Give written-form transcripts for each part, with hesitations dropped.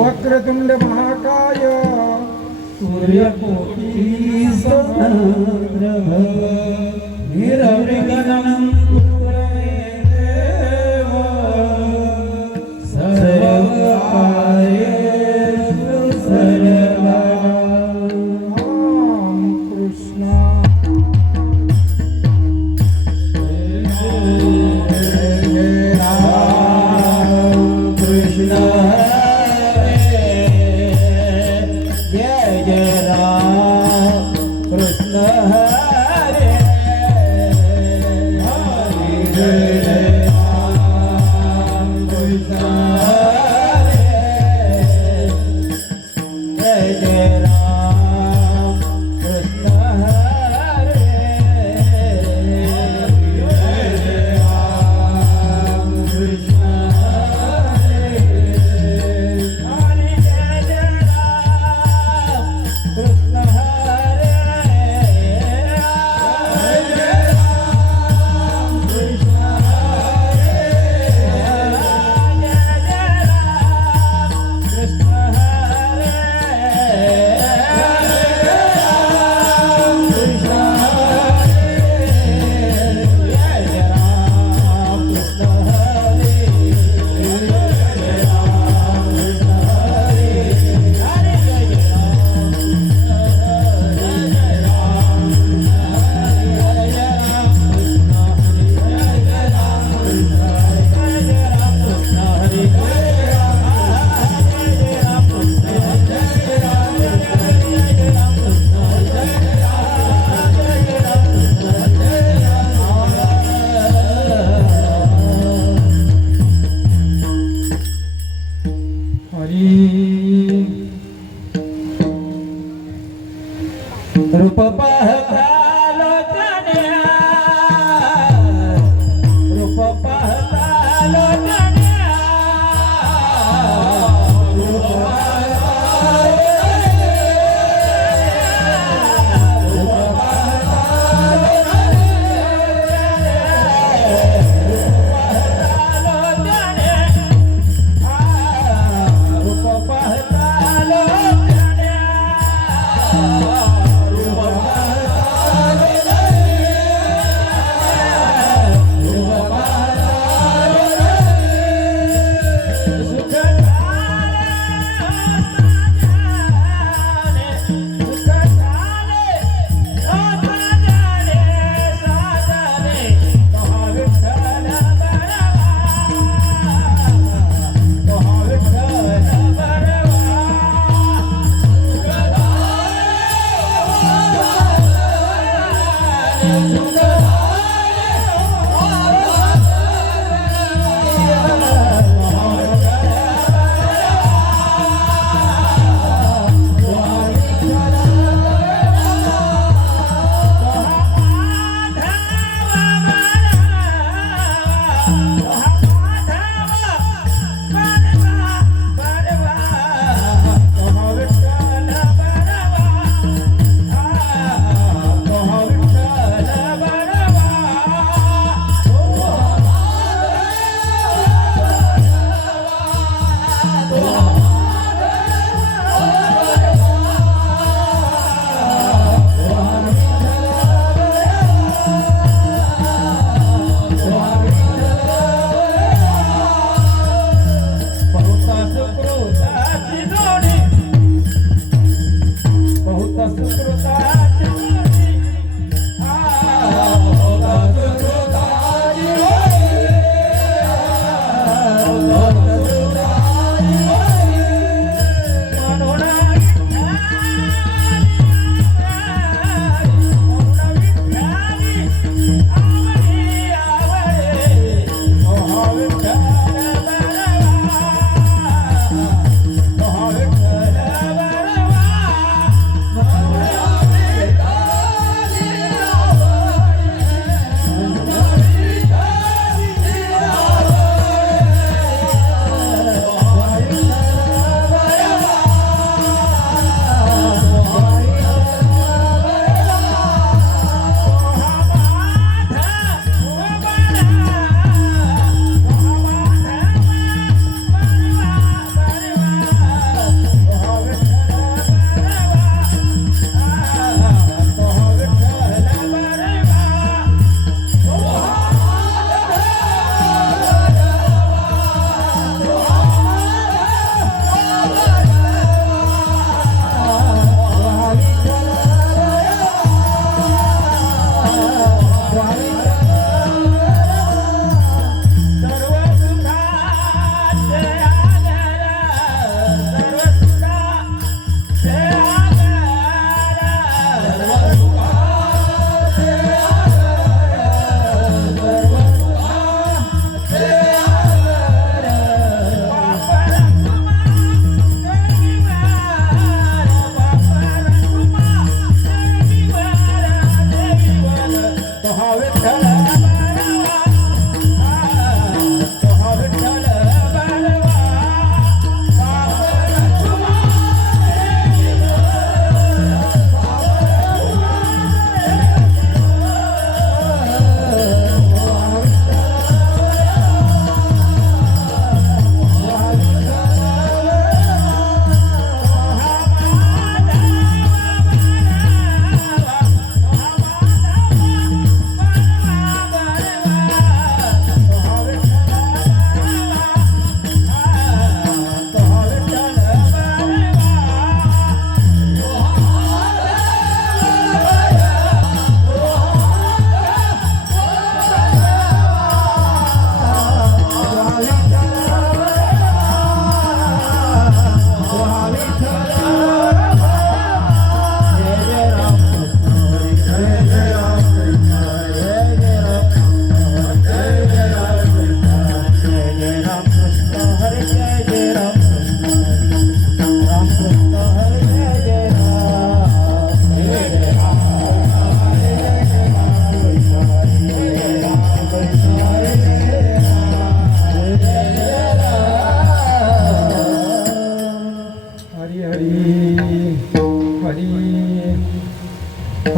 वक्रतुंड महाकाय सूर्यकोटि समप्रभ निर्विघ्नं देव सर्वकार्येषु सर्वदा। राम कृष्ण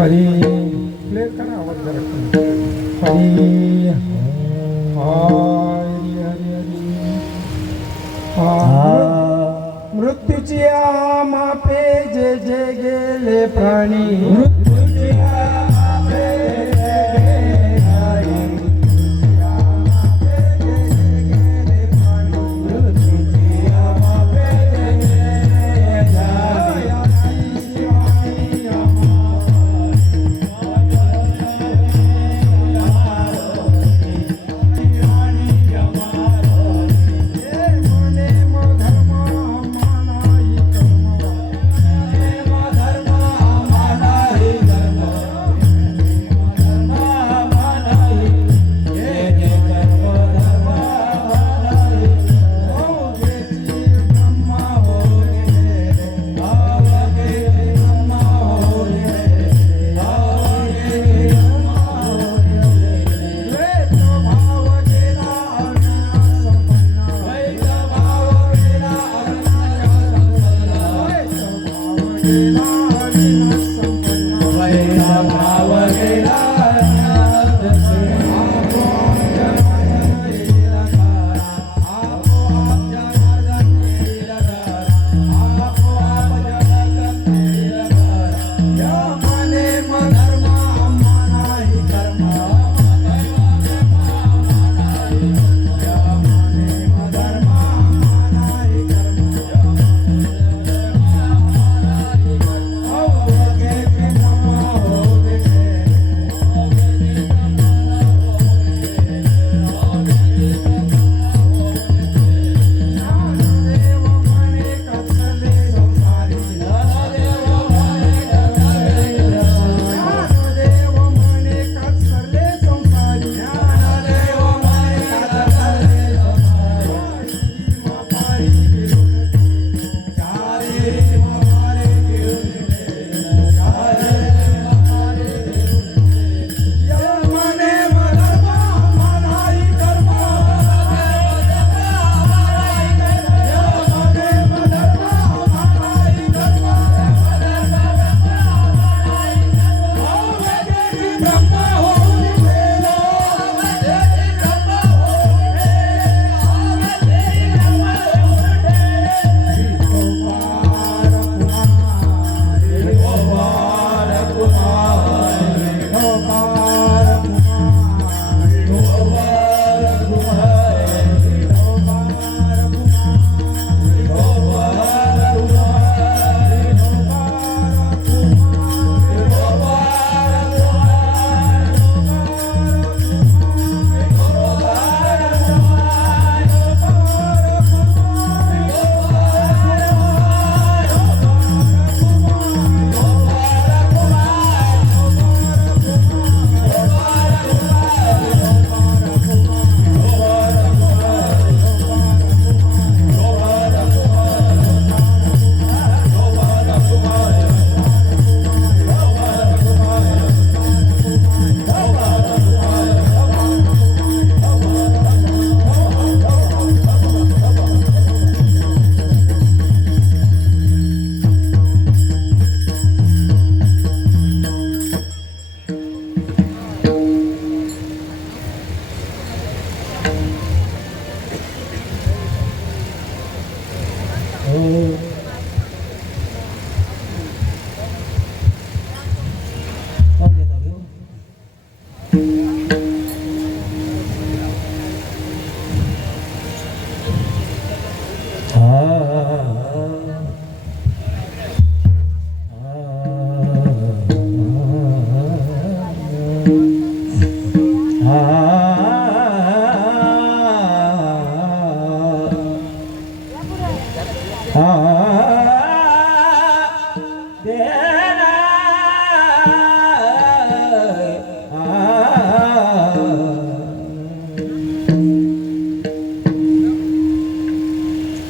हरी प्ले करा आवाज जरा हरी हरी हरी मृत्यूची मापे जे जे गेले प्राणी मृत्यूची मापे जे गेले प्राणी मृत्यूची मापे जे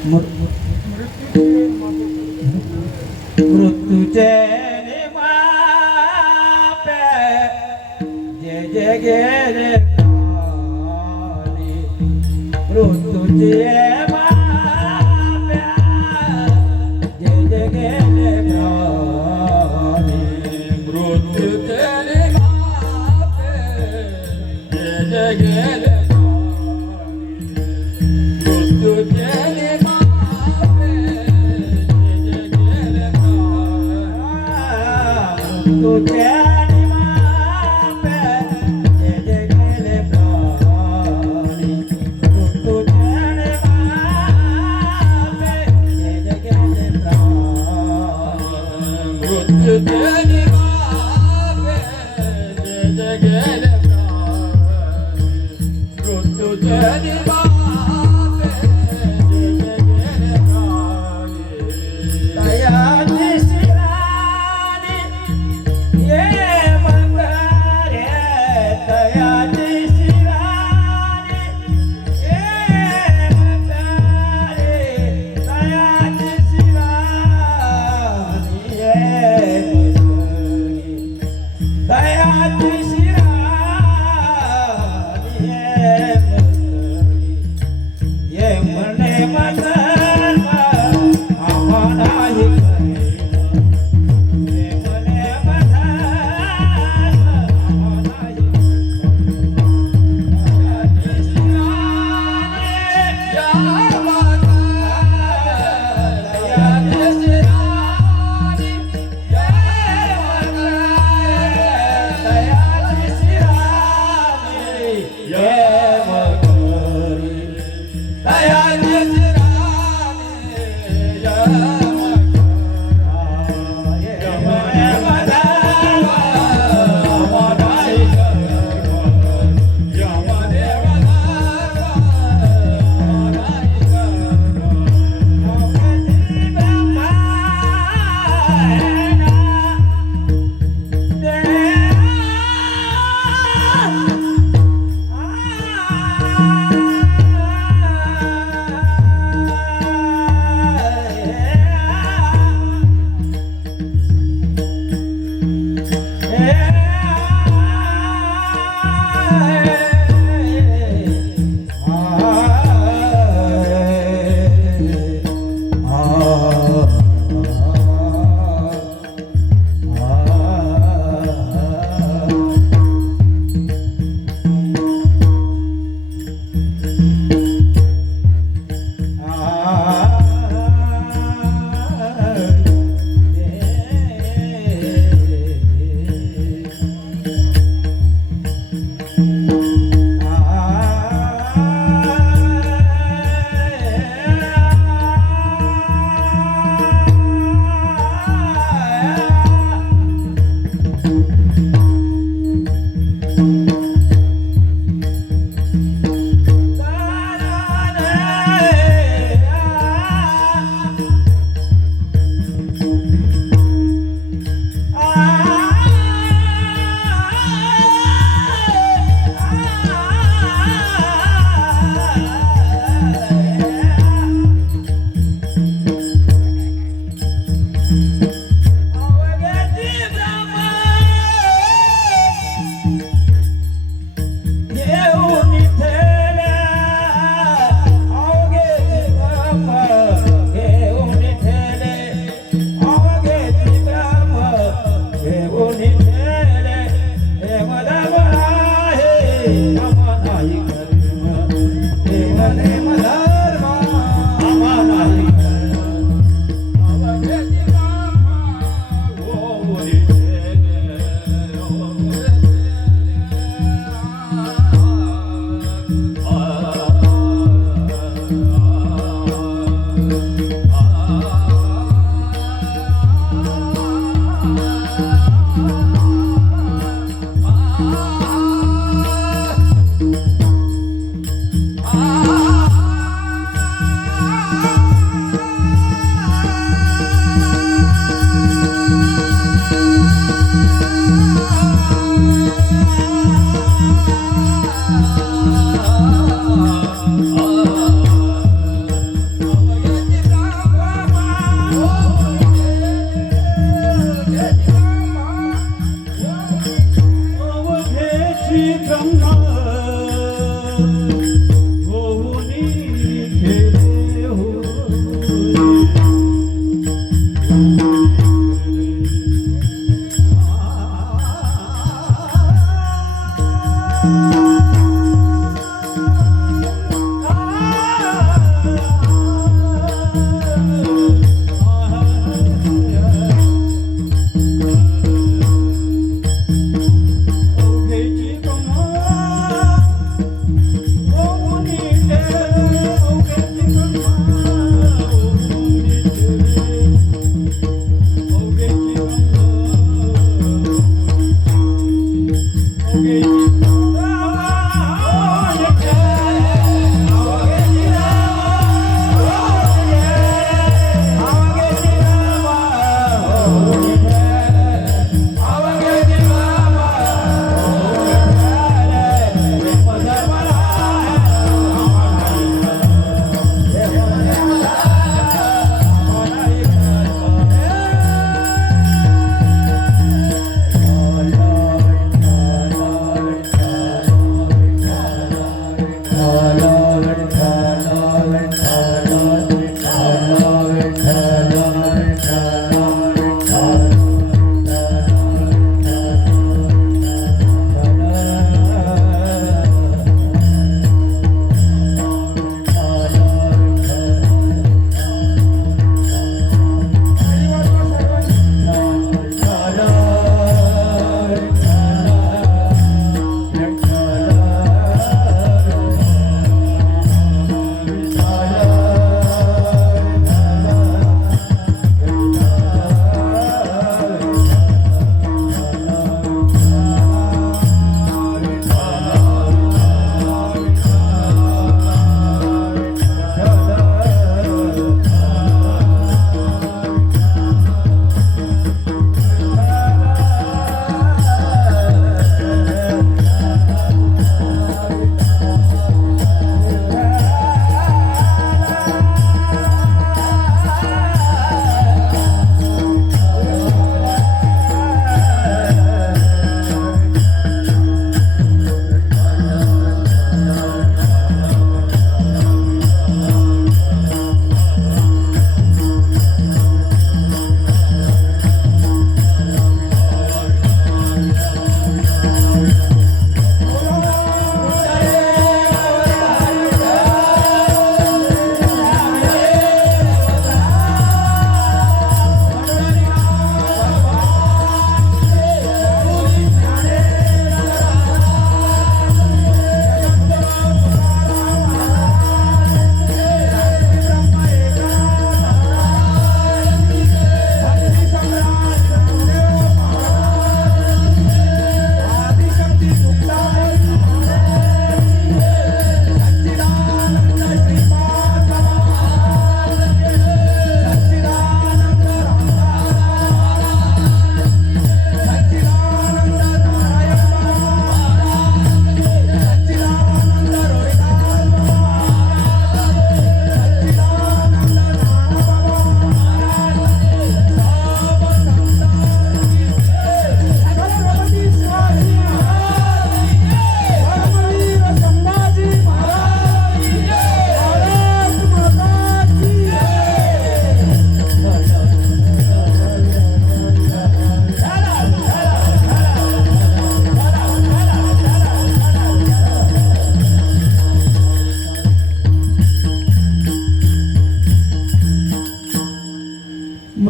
मृत्यूचे मृत्यूचे निमापे जे जे गेले प्राणी मृत्यूचे मापे जे जे गेले प्राणी मृत्यूचे निमापे जे जे गेले मृत्यूचे तुझे निमापे जे जे गेले प्राणी तुझे निमापे जे जे गेले प्राणी मृत्यूचे निमापे जे जे गेले प्राणी मृत्यूचे निमापे जे जे गेले प्राणी दयाची शिरानी ये मंगरे दयाची शिरानी ये मंगरे दयाची शिरानी ये मंगरे दयाची शिरानी ये मंगरे ये मने मदन आम्हालाही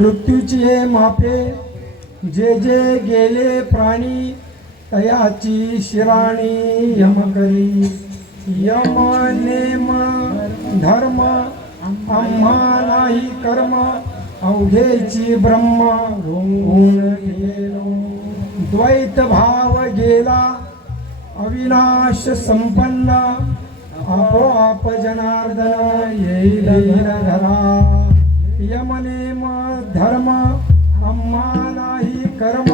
मृत्यूचे मापे जे जे गेले प्राणी तयाची शिराणी यम करी यम नेम धर्म आम्हा नाही कर्म अवघेची ब्रह्म होऊन गेलो द्वैत भाव गेला अविनाश संपन्न आपोआप जनार्दन येईल घरा यमनेम धर्म आम्हा नाही कर्म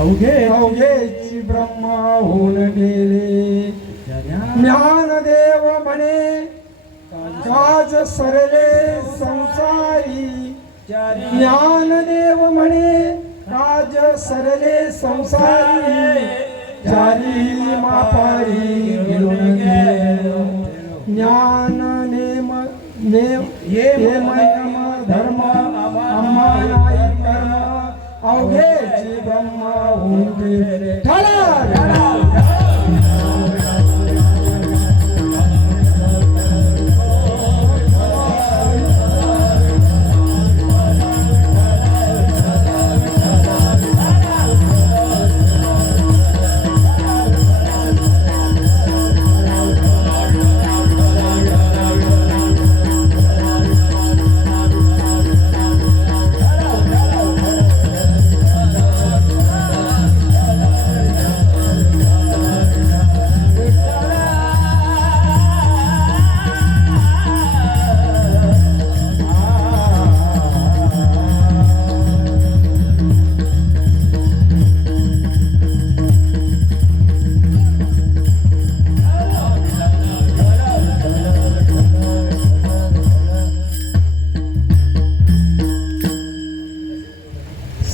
अवघेची ब्रह्म होऊन गेले ज्ञानदेव म्हणे काज सरले संसारी ज्ञानदेव म्हणे काज सरले संसारी चारी मापारी मिळून गेलो ज्ञान नेम नेम धर्म आम्हा नाही कर्म अवघेची ब्रह्म होऊन गेले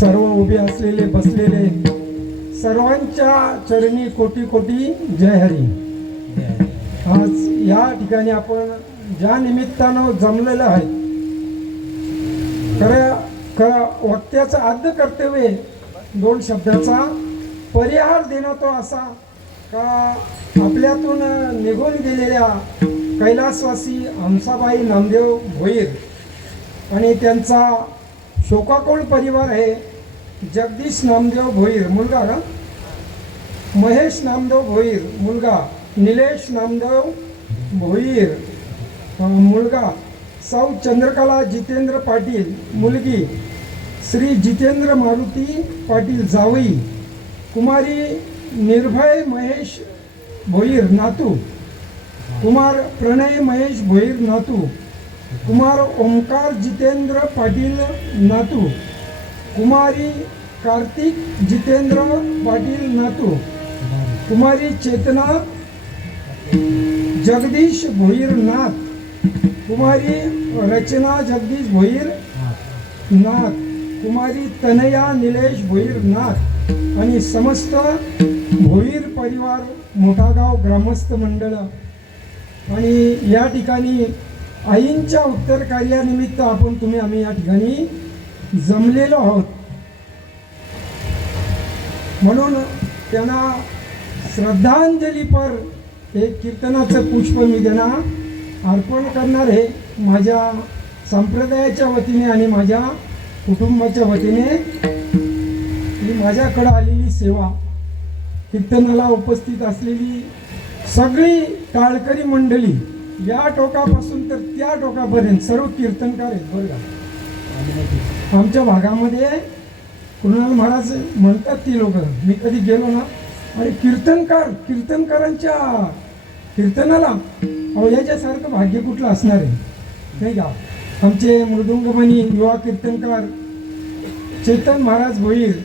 सर्व उभे असलेले बसलेले सर्वांच्या चरणी कोटी कोटी जय हरी. आज या ठिकाणी आपण ज्या निमित्तानं जमलेलं आहे वक्त्याचं आद्य कर्तव्य दोन शब्दाचा परिहार देणं तो असा का आपल्यातून निघून गेलेल्या कैलासवासी हंसाबाई नामदेव भोईर आणि त्यांचा शोकाकुळ परिवार आहे. जगदीश नामदेव भोईर मुलगा का महेश नामदेव भोईर मुलगा निलेश नामदेव भोईर मुलगा सौ चंद्रकला जितेंद्र पाटील मुलगी श्री जितेंद्र मारुती पाटील जावई कुमारी निर्भय महेश भोईर नातू कुमार प्रणय महेश भोईर नातू कुमार ओमकार जितेंद्र पाटील नातू कुमारी कार्तिक जितेंद्र पाटील नातू कुमारी चेतना जगदीश भोईर नाथ कुमारी रचना जगदीश भोईर नाथ कुमारी तनया निलेश भोईर नाथ आणि समस्त भोईर परिवार मोठागाव ग्रामस्थ मंडळ आणि या ठिकाणी आईंच्या उत्तर कार्यानिमित्त आम्ही या ठिकाणी जमलेलो आहोत. म्हणून त्यांना श्रद्धांजलीपर एक कीर्तनाचं पुष्प मी त्यांना अर्पण करणार आहे. माझ्या संप्रदायाच्या वतीने आणि माझ्या कुटुंबाच्या वतीने ही माझ्याकडं आलेली सेवा कीर्तनाला उपस्थित असलेली सगळी टाळकरी मंडळी या टोकापासून तर त्या टोकापर्यंत सर्व कीर्तनकार आहेत बरं का. आमच्या भागामध्ये कुणाल महाराज म्हणतात ती लोक मी कधी गेलो ना अरे कीर्तनकारांच्या कीर्तनाला अहो याच्यासारखं भाग्य कुठलं असणार आहे नाही का. आमचे मृदुंगमणी युवा कीर्तनकार चेतन महाराज भोईर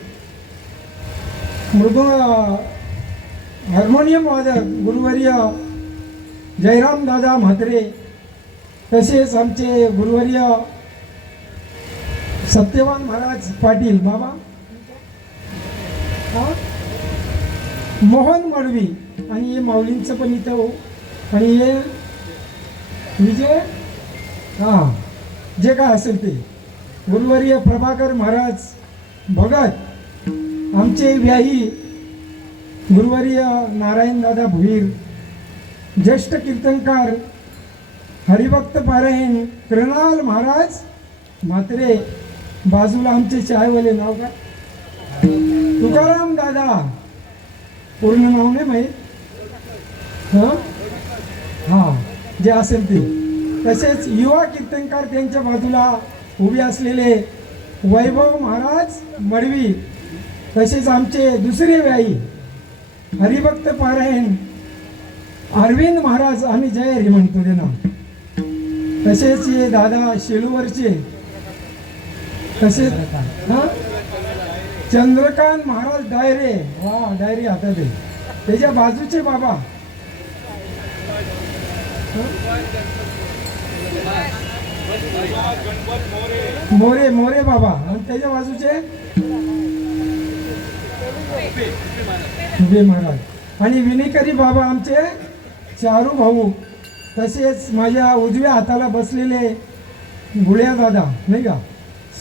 हार्मोनियम वादक गुरुवर्य जयराम दादा म्हात्रे तसेच आमचे गुरुवर्य सत्यवान महाराज पाटील बाबा मोहन मडवी आणि हे माऊलींचं पण इथं हो आणि हे विजय जे काय असेल ते गुरुवर्य प्रभाकर महाराज भगत आमचे व्याही गुरुवर्य नारायण दादा भोईर ज्येष्ठ कीर्तनकार हरिभक्त पारायण कृणाल महाराज म्हात्रे बाजूला आमचे चायवाले नाव काय तुकाराम दादा पूर्ण नाव नाही माहीत हां जे असेल ते. तसेच युवा कीर्तनकार त्यांच्या बाजूला उभे असलेले वैभव महाराज मडवी. तसेच आमचे दुसरे व्याई हरिभक्त पारायण अरविंद महाराज, आम्ही जय हरी म्हणतो ते नाव. तसेच हे दादा शेलूवरचे. तसेच चंद्रकांत महाराज डायरे, वा डायरी हातात आहे. त्याच्या बाजूचे बाबा मोरे मोरे बाबा, आणि त्याच्या बाजूचे उभे महाराज आणि विनेकरी बाबा आमचे चारू भाऊ. तसेच माझ्या उजव्या हाताला बसलेले गुळ्या दादा नाही का,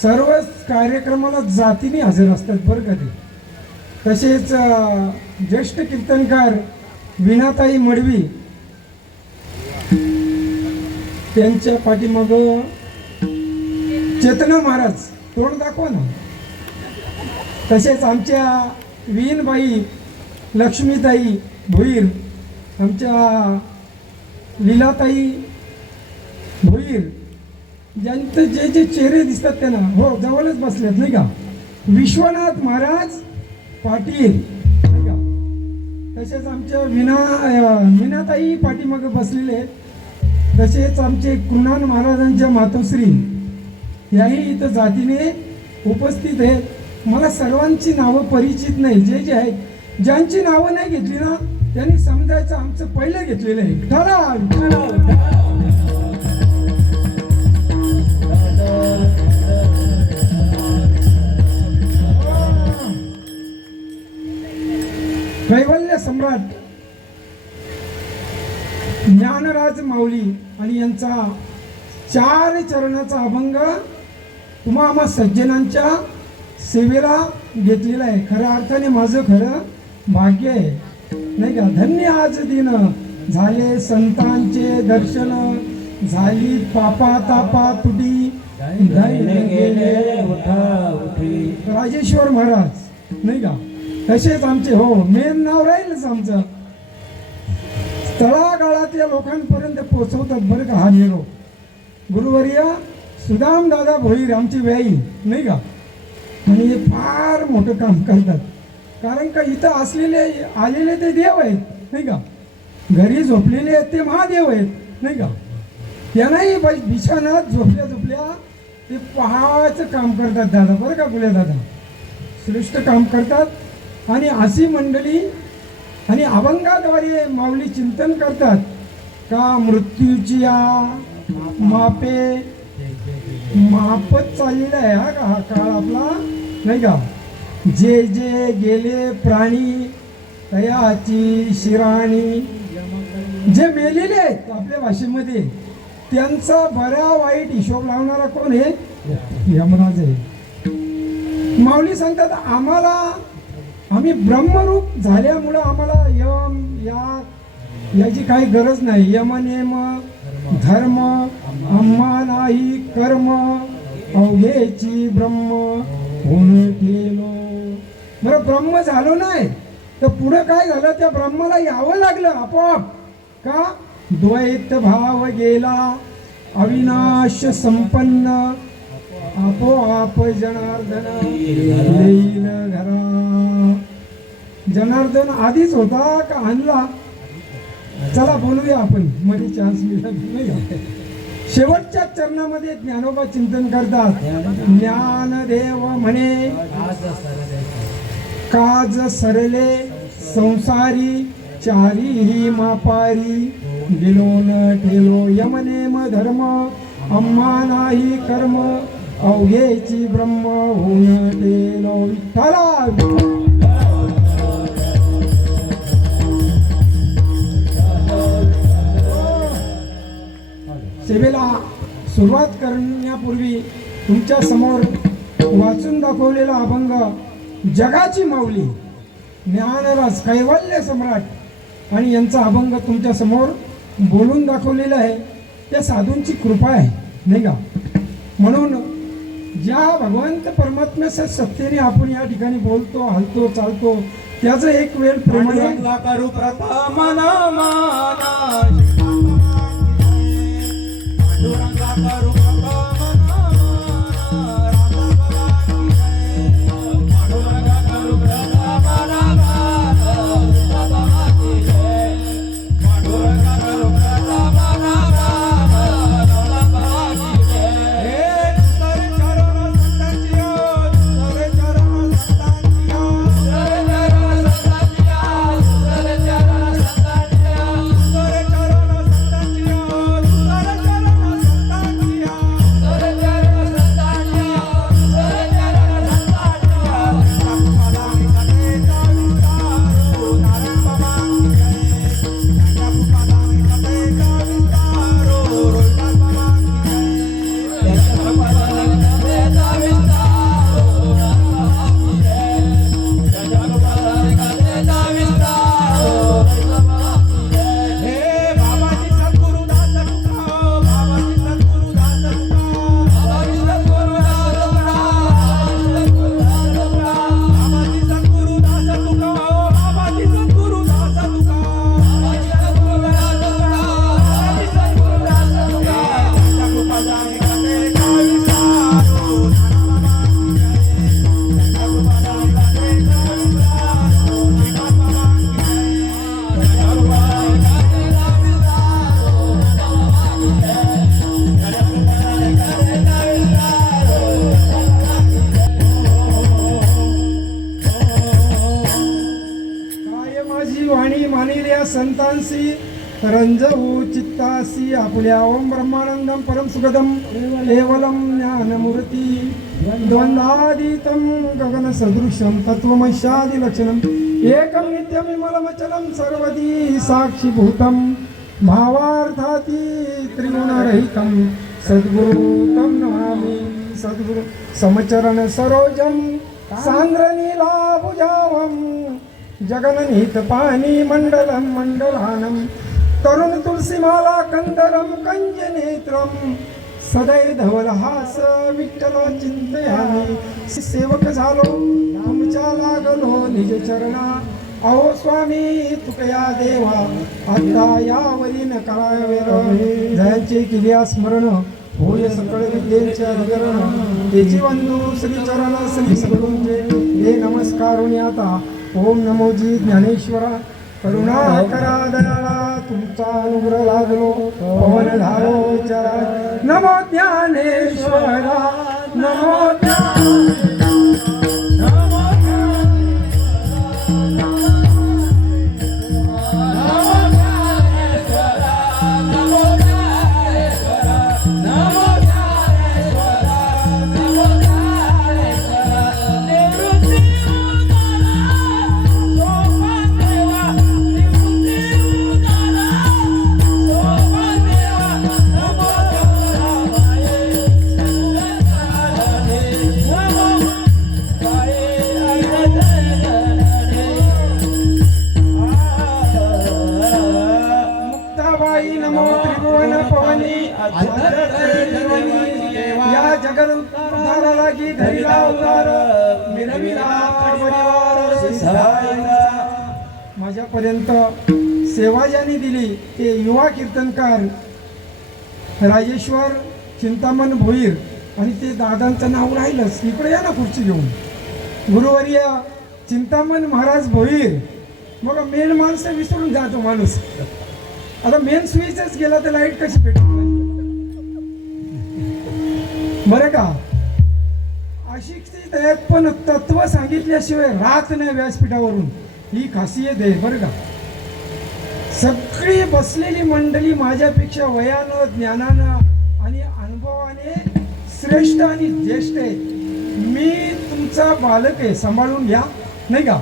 सर्व कार्यक्रमाला जातीने हजर असतात बरं का ते. तसेच ज्येष्ठ कीर्तनकार विनाताई मडवी, त्यांच्या पाठीमाग चेतना महाराज, तोंड दाखवा ना. तसेच आमच्या वीणबाई लक्ष्मीताई भोईर, आमच्या लीलाताई भोईर, ज्यांचे जे जे चेहरे दिसतात त्यांना हो जवळच बसलेत नाही का, विश्वनाथ महाराज पाटील नाही का. तसेच आमच्या मीनाताई पाठीमागे बसलेले. तसेच आमचे कृणाल महाराजांच्या मातोश्री याही इथं जातीने उपस्थित आहेत. मला सर्वांची नावं परिचित नाही, जे जे आहेत ज्यांची नावं नाही घेतली ना त्यांनी समजायचं आमचं पहिलं घेतलेलं आहे. कैवल्य सम्राट ज्ञानराज माऊली आणि यांचा 4 चरणाचा अभंग तुम्हा सज्जनांच्या सेवेला घेतलेला आहे. खऱ्या अर्थाने माझं खरं भाग्य आहे नाही का. धन्य आज दिन झाले संतांचे दर्शन, झाली पापा तापा तुटी, गेले राजेश्वर महाराज नाही का. तसेच आमचे हो मेन नाव राहीलच आमचं, तळागाळातल्या लोकांपर्यंत पोहोचवतात बरं का हा निरोप. गुरुवर्य सुदाम दादा भोईर आमची व्याई नाही का, आणि हे फार मोठं काम करतात. कारण का इथं असलेले आलेले ते देव आहेत नाही का, घरी झोपलेले आहेत ते महादेव आहेत नाही का. त्यांनाही बिछानात झोपल्या झोपल्या ते पहावाचं काम करतात दादा बरं का. गुल्या दादा श्रेष्ठ काम करतात. आणि अशी मंडळी आणि अभंगाद्वारे माऊली चिंतन करतात का मृत्यूची मापे मापत चाललेला आहे हा का, हा काळ आपला नाही का. जे जे गेले प्राणी तयाची शिराणी, जे मेलेले आहेत आपल्या भाषेमध्ये त्यांचा बरा वाईट हिशोब लावणारा कोण आहे, यमराज आहे. माऊली सांगतात आम्हाला, आम्ही ब्रह्मरूप झाल्यामुळं आम्हाला यम याची काही गरज नाही. यमनेम धर्म आम्हा नाही कर्म, अवघेची ब्रह्म होऊन केलो. बरं ब्रह्म झालो नाही तर पुढं काय झालं, त्या ब्रह्माला यावं लागलं आपोआप का. द्वैत भाव गेला अविनाश संपन्न, आपोआप जनार्दन येईल घरा. जनार्दन आधीच होता का आणला. चला बोलूया आपण, मध्ये चान्स मिळाला नाही का. शेवटच्या चरणामध्ये ज्ञानोबा चिंतन करतात. ज्ञानदेव म्हणे काज सरले संसारी, चारीही मापारी, गेलो न ठेलो यमनेम धर्म, आम्हा नाही कर्म, अवघेची ब्रह्म होऊन ठेलो विठ्ठला. सेवेला सुरुवात करण्यापूर्वी तुमच्या समोर वाचून दाखवलेला अभंग जगाची माऊली ज्ञानराज कैवल्य सम्राट आणि यांचा अभंग तुमच्या समोर बोलून दाखवलेला आहे. त्या साधूंची कृपा आहे नाही का. म्हणून ज्या भगवंत परमात्म्याच्या सत्तेने आपण या ठिकाणी बोलतो हलतो चालतो त्याचं एक वेळ प्रमाणे पांडुरंगा करू प्रथम नमन पांडुरंगा करू पांडुरंगा करू पांडुरंगा करू काय माझी वाणी मानिल्या संतांसी रंजवू चित्तासी आपल्या ओम ब्रह्मानंदम परम सुखदम केवलम ज्ञानमूर्ती द्वंद्वातीतं गगन सदृशं तत्वमस्यादि लक्षणं एकं नित्यं विमलमचलं सर्वदी साक्षीभूतं भावार्थाती त्रिगुणरहितं सद्गुरुं नमामि सद्गुरु समचरण सरोजं सान्द्रनीलाभुजावं जगननीत पाणी मंडलं मंडलानं तरुण तुलसीमाला कंदरं कंजनेत्रं सदैव धवलहास विठ्ठल चिंतयामि सेवक झालो तुमच्या लागलो निज चरणा अहो स्वामी तुकया देवा आता यावरी न करावे जयांचे किल्या स्मरण होय सकळ विद्येचे अधिकरण तेची वंदू श्री चरण श्री सद्गुरूंचे हे नमस्कारुणी आता ओम नमोजी ज्ञानेश्वरा करुणा करा दयाळा तुमचा अनुग्रह लागलो पवन झालो चरा नमो ज्ञानेश्वरा नमो मुक्ताबाई नमो त्रिभुवन पवनी या जगन उद्धाराला की धरिला उद्धार मिरविला परिवार माझ्यापर्यंत सेवा ज्यांनी दिली ते युवा कीर्तनकार राजेश्वर चिंतामण भोईर आणि ते दादांचं नाव राहिलंच इकडे या ना खुर्ची घेऊन गुरुवर्य चिंतामण महाराज भोईर मग मेन माणसं विसरून जातो माणूस आता मेन स्विचच गेला तर लाईट कशी पेटली बरं का अशिक्षित आहेत पण तत्व सांगितल्याशिवाय राहत नाही व्यासपीठावरून ही खासियत आहे बरं का सगळी बसलेली मंडळी माझ्यापेक्षा वयानं ज्ञानानं आणि अनुभवाने श्रेष्ठ आणि ज्येष्ठ आहे मी तुमचा बालक आहे सांभाळून घ्या नाही का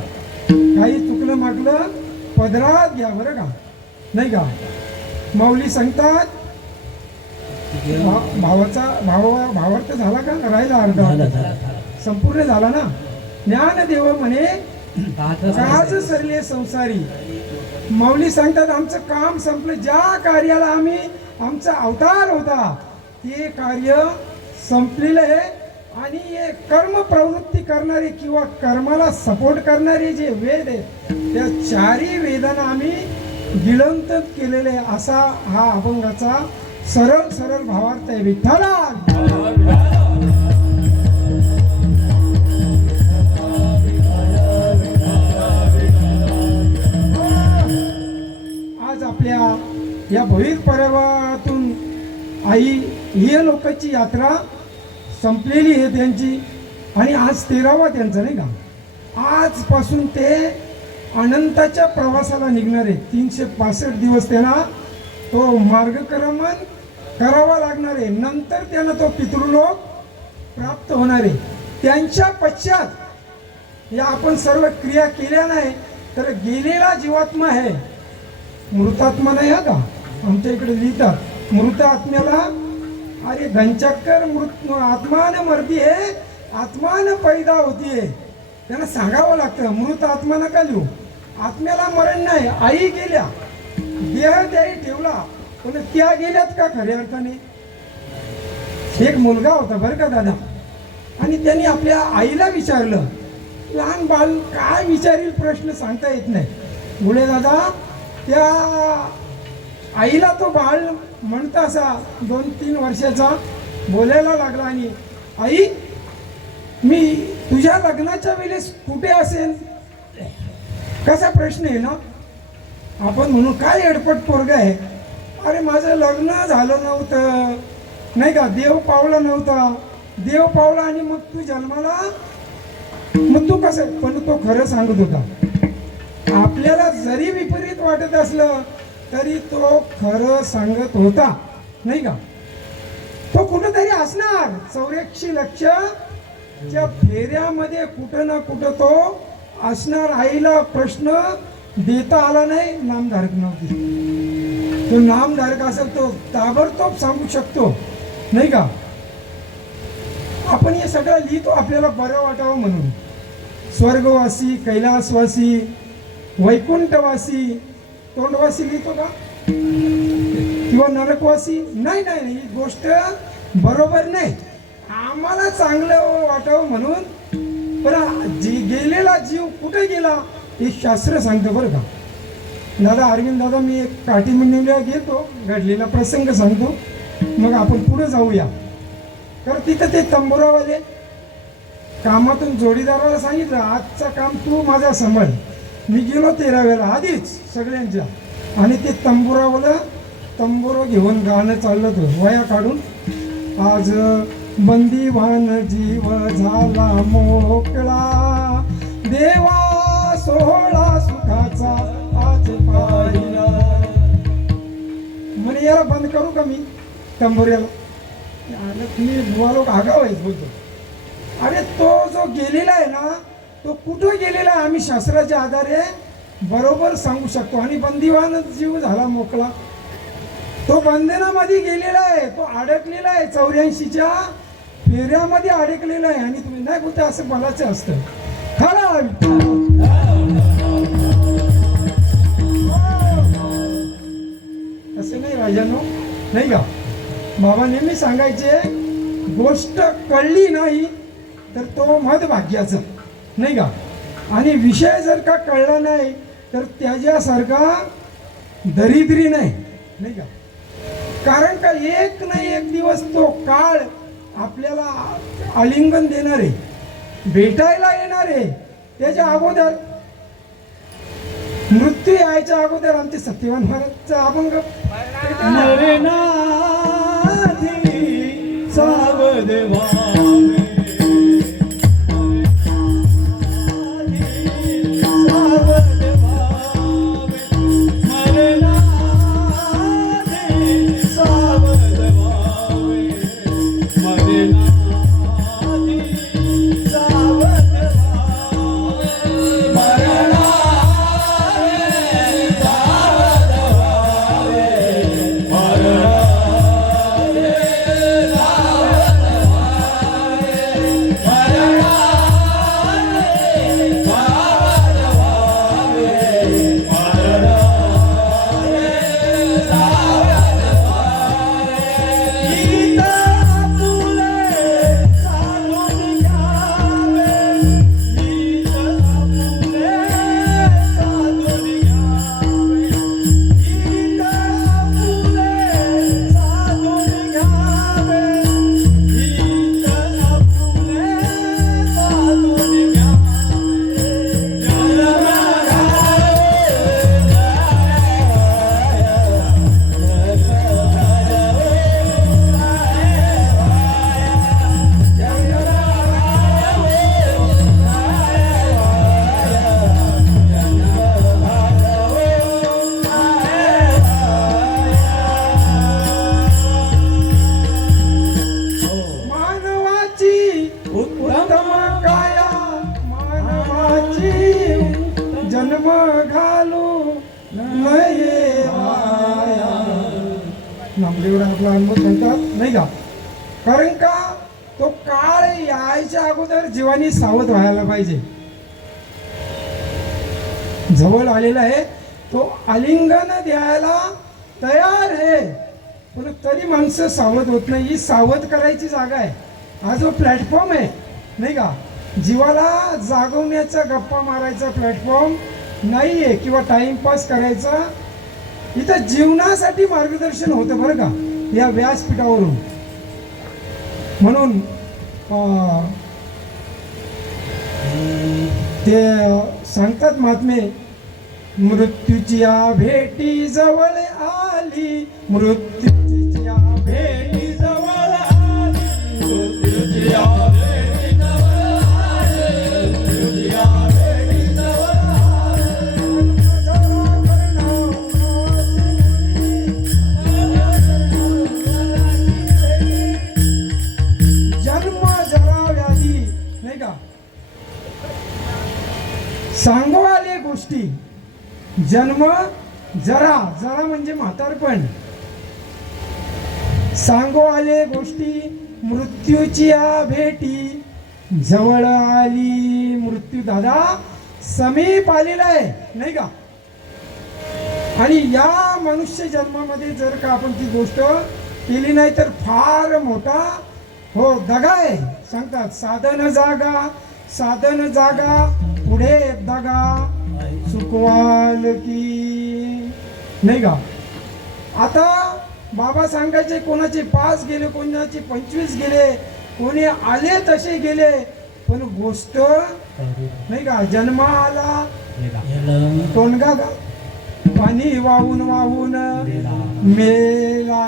काही चुकलं मागलं पदरात घ्या बरं का नाही का माऊली सांगतात भावार्थ झाला का राहिला अर्धा संपूर्ण झाला ना ज्ञानदेव म्हणे काज सरले संसारी माऊली सांगतात आमचं काम संपलं ज्या कार्याला आम्ही आमचा अवतार होता ते कार्य संपलेलं आहे आणि हे कर्म प्रवृत्ती करणारे किंवा कर्माला सपोर्ट करणारे जे वेद आहेत त्या चारही वेदांना आम्ही गिळंत केलेले असा हा अभंगाचा सरळ सरळ भावार्थ आहे. विठ्ठला आज आपल्या या भविर परिवारातून आई ही लोकांची यात्रा संपलेली आहे त्यांची आणि आज 13वा त्यांचा नाही का. आजपासून ते अनंताच्या प्रवासाला निघणार आहे. 365 दिवस त्यांना तो मार्गक्रमण करावा लागणार आहे. नंतर त्यांना तो पितृलोक प्राप्त होणार आहे. त्यांच्या पश्चात या आपण सर्व क्रिया केल्या नाही तर गेलेला जीवात्मा आहे, मृतात्मा नाही हा का. आमच्या इकडे लिहितात मृत आत्म्याला अरे घनचक्कर मृत आत्मान मरती आहे आत्मान पैदा होतीये. त्यांना सांगावं लागतं मृत आत्मा नका लिहू. आत्म्याला मरण नाही. आई गेल्या देह त्याही ठेवला पण त्या गेल्यात का खऱ्या अर्थाने. एक मुलगा होता बरं का दादा आणि त्यांनी आपल्या आईला विचारलं. लहान बाल काय विचारील प्रश्न सांगता येत नाही. मुळे दादा त्या आईला तो बाळ म्हणता असा 2-3 वर्षाचा बोलायला लागला आणि आई मी तुझ्या लग्नाच्या वेळेस कुठे असेल. कसा प्रश्न आहे ना. आपण म्हणून काय एडपट पोरग आहे. अरे माझं लग्न झालं नव्हतं नाही का. देव पावला नव्हता. देव पावला आणि मग तू जन्माला मग तू कसं. पण तो खरं सांगत होता. आपल्याला जरी विपरीत वाटत असलं तरी तो खरं सांगत होता नाही का. तो कुठंतरी असणार 84 लक्षच्या फेऱ्यामध्ये कुठं ना कुठं तो असणार. आईला प्रश्न देता आला नाही. नामधारक नव्हती. तो नामधारक असेल तो ताबडतोब सांगू शकतो नाही का. आपण हे सगळं लिहितो आपल्याला बरं वाटावं म्हणून. स्वर्गवासी कैलासवासी वैकुंठवासी तोंडवासी लिहितो का किंवा नरकवासी नाही नाही नाही. ही गोष्ट बरोबर नाही. आम्हाला चांगलं वाटावं म्हणून. पण जी गेलेला जीव कुठे गेला हे शास्त्र सांगतं बरं का. दादा अरविंद दादा मी एक काठीमिंडीला गेलो घडलेला प्रसंग सांगतो मग आपण पुढे जाऊया. तर तिथं ते तंबुरावाले कामातून जोडीदाराला सांगितलं आजचं काम तू माझा सांभाळ. मी गेलो 13व्याला आधीच सगळ्यांच्या आणि ते तंबुरा घेऊन गाणं चाललं होतं वया काढून. आज बंदीवान जीव झाला मोकळा देवा सोहळा सुखाचा आज पाहिला. म्हणे याला बंद करू का मी तंबुऱ्याला. तुम्ही बुवा लोक आगाव आहेत बोलतो. अरे तो जो गेलेला आहे ना तो कुठं गेलेला आहे आम्ही शास्त्राच्या आधारे बरोबर सांगू शकतो. आणि बंदीवान जीव झाला मोकळा. तो बंधनामध्ये गेलेला आहे. तो अडकलेला आहे 84च्या फेऱ्यामध्ये अडकलेला आहे. आणि तुम्ही नाही कुठे असं बोलायचं असतं खरा. असं नाही राजानो नाही का. बाबा नेहमी सांगायचे गोष्ट कळली नाही तर तो मध भाग्याचा नाही का. आणि विषय जर का कळला नाही तर त्याच्यासारखा दरिद्री नाही का. कारण का एक नाही एक दिवस तो काळ आपल्याला आलिंगन देणार आहे, भेटायला येणार आहे. त्याच्या अगोदर मृत्यू यायच्या अगोदर आमचे सत्यवान महाराजचा अभंग सावध व्हावे जन्म घालू नये माया. नामदेवराय आपला अनुभव सांगतात नाही का. कारण का तो काळ यायच्या अगोदर जीवानी सावध व्हायला पाहिजे. जवळ आलेला आहे, तो आलिंगन द्यायला तयार आहे, पण तरी माणसं सावध होत नाही. ही सावध करायची जागा आहे. हा जो प्लॅटफॉर्म आहे नाही का, जीवाला जागवण्याचा, गप्पा मारायचा प्लॅटफॉर्म नाही आहे किंवा टाइमपास करायचा. इथं जीवनासाठी मार्गदर्शन होतं बरं का या व्यासपीठावरून. म्हणून ते सांगतात महात्मे, मृत्यूची या भेटी जवळ आली, मृत्यूची या भेटी जवळ आली, मृत्यूची या भेटी जवळ आली, मृत्यूची या भेटी जवळ आली. जन्म जरा व्याधी नाही का, सांगो आले गोष्टी. जन्म जरा, जरा म्हणजे म्हातारपण. सांगो आले गोष्टी, मृत्यूची या भेटी जवळ आली. मृत्यू दादा समीप आलेला आहे नाही का. आणि या मनुष्य जन्मामध्ये जर का आपण ती गोष्ट केली नाही तर फार मोठा हो दगा आहे. सांगतात साधन जागा, साधन जागा, पुढे दगा चुकवाल की नाही का. आता बाबा सांगायचे, कोणाचे 5 गेले, कोणाचे 25 गेले, कोणी आले तसे गेले, पण गोष्ट नाही का जन्म आला टोनगा का पाणी वाहून वाहून मेला,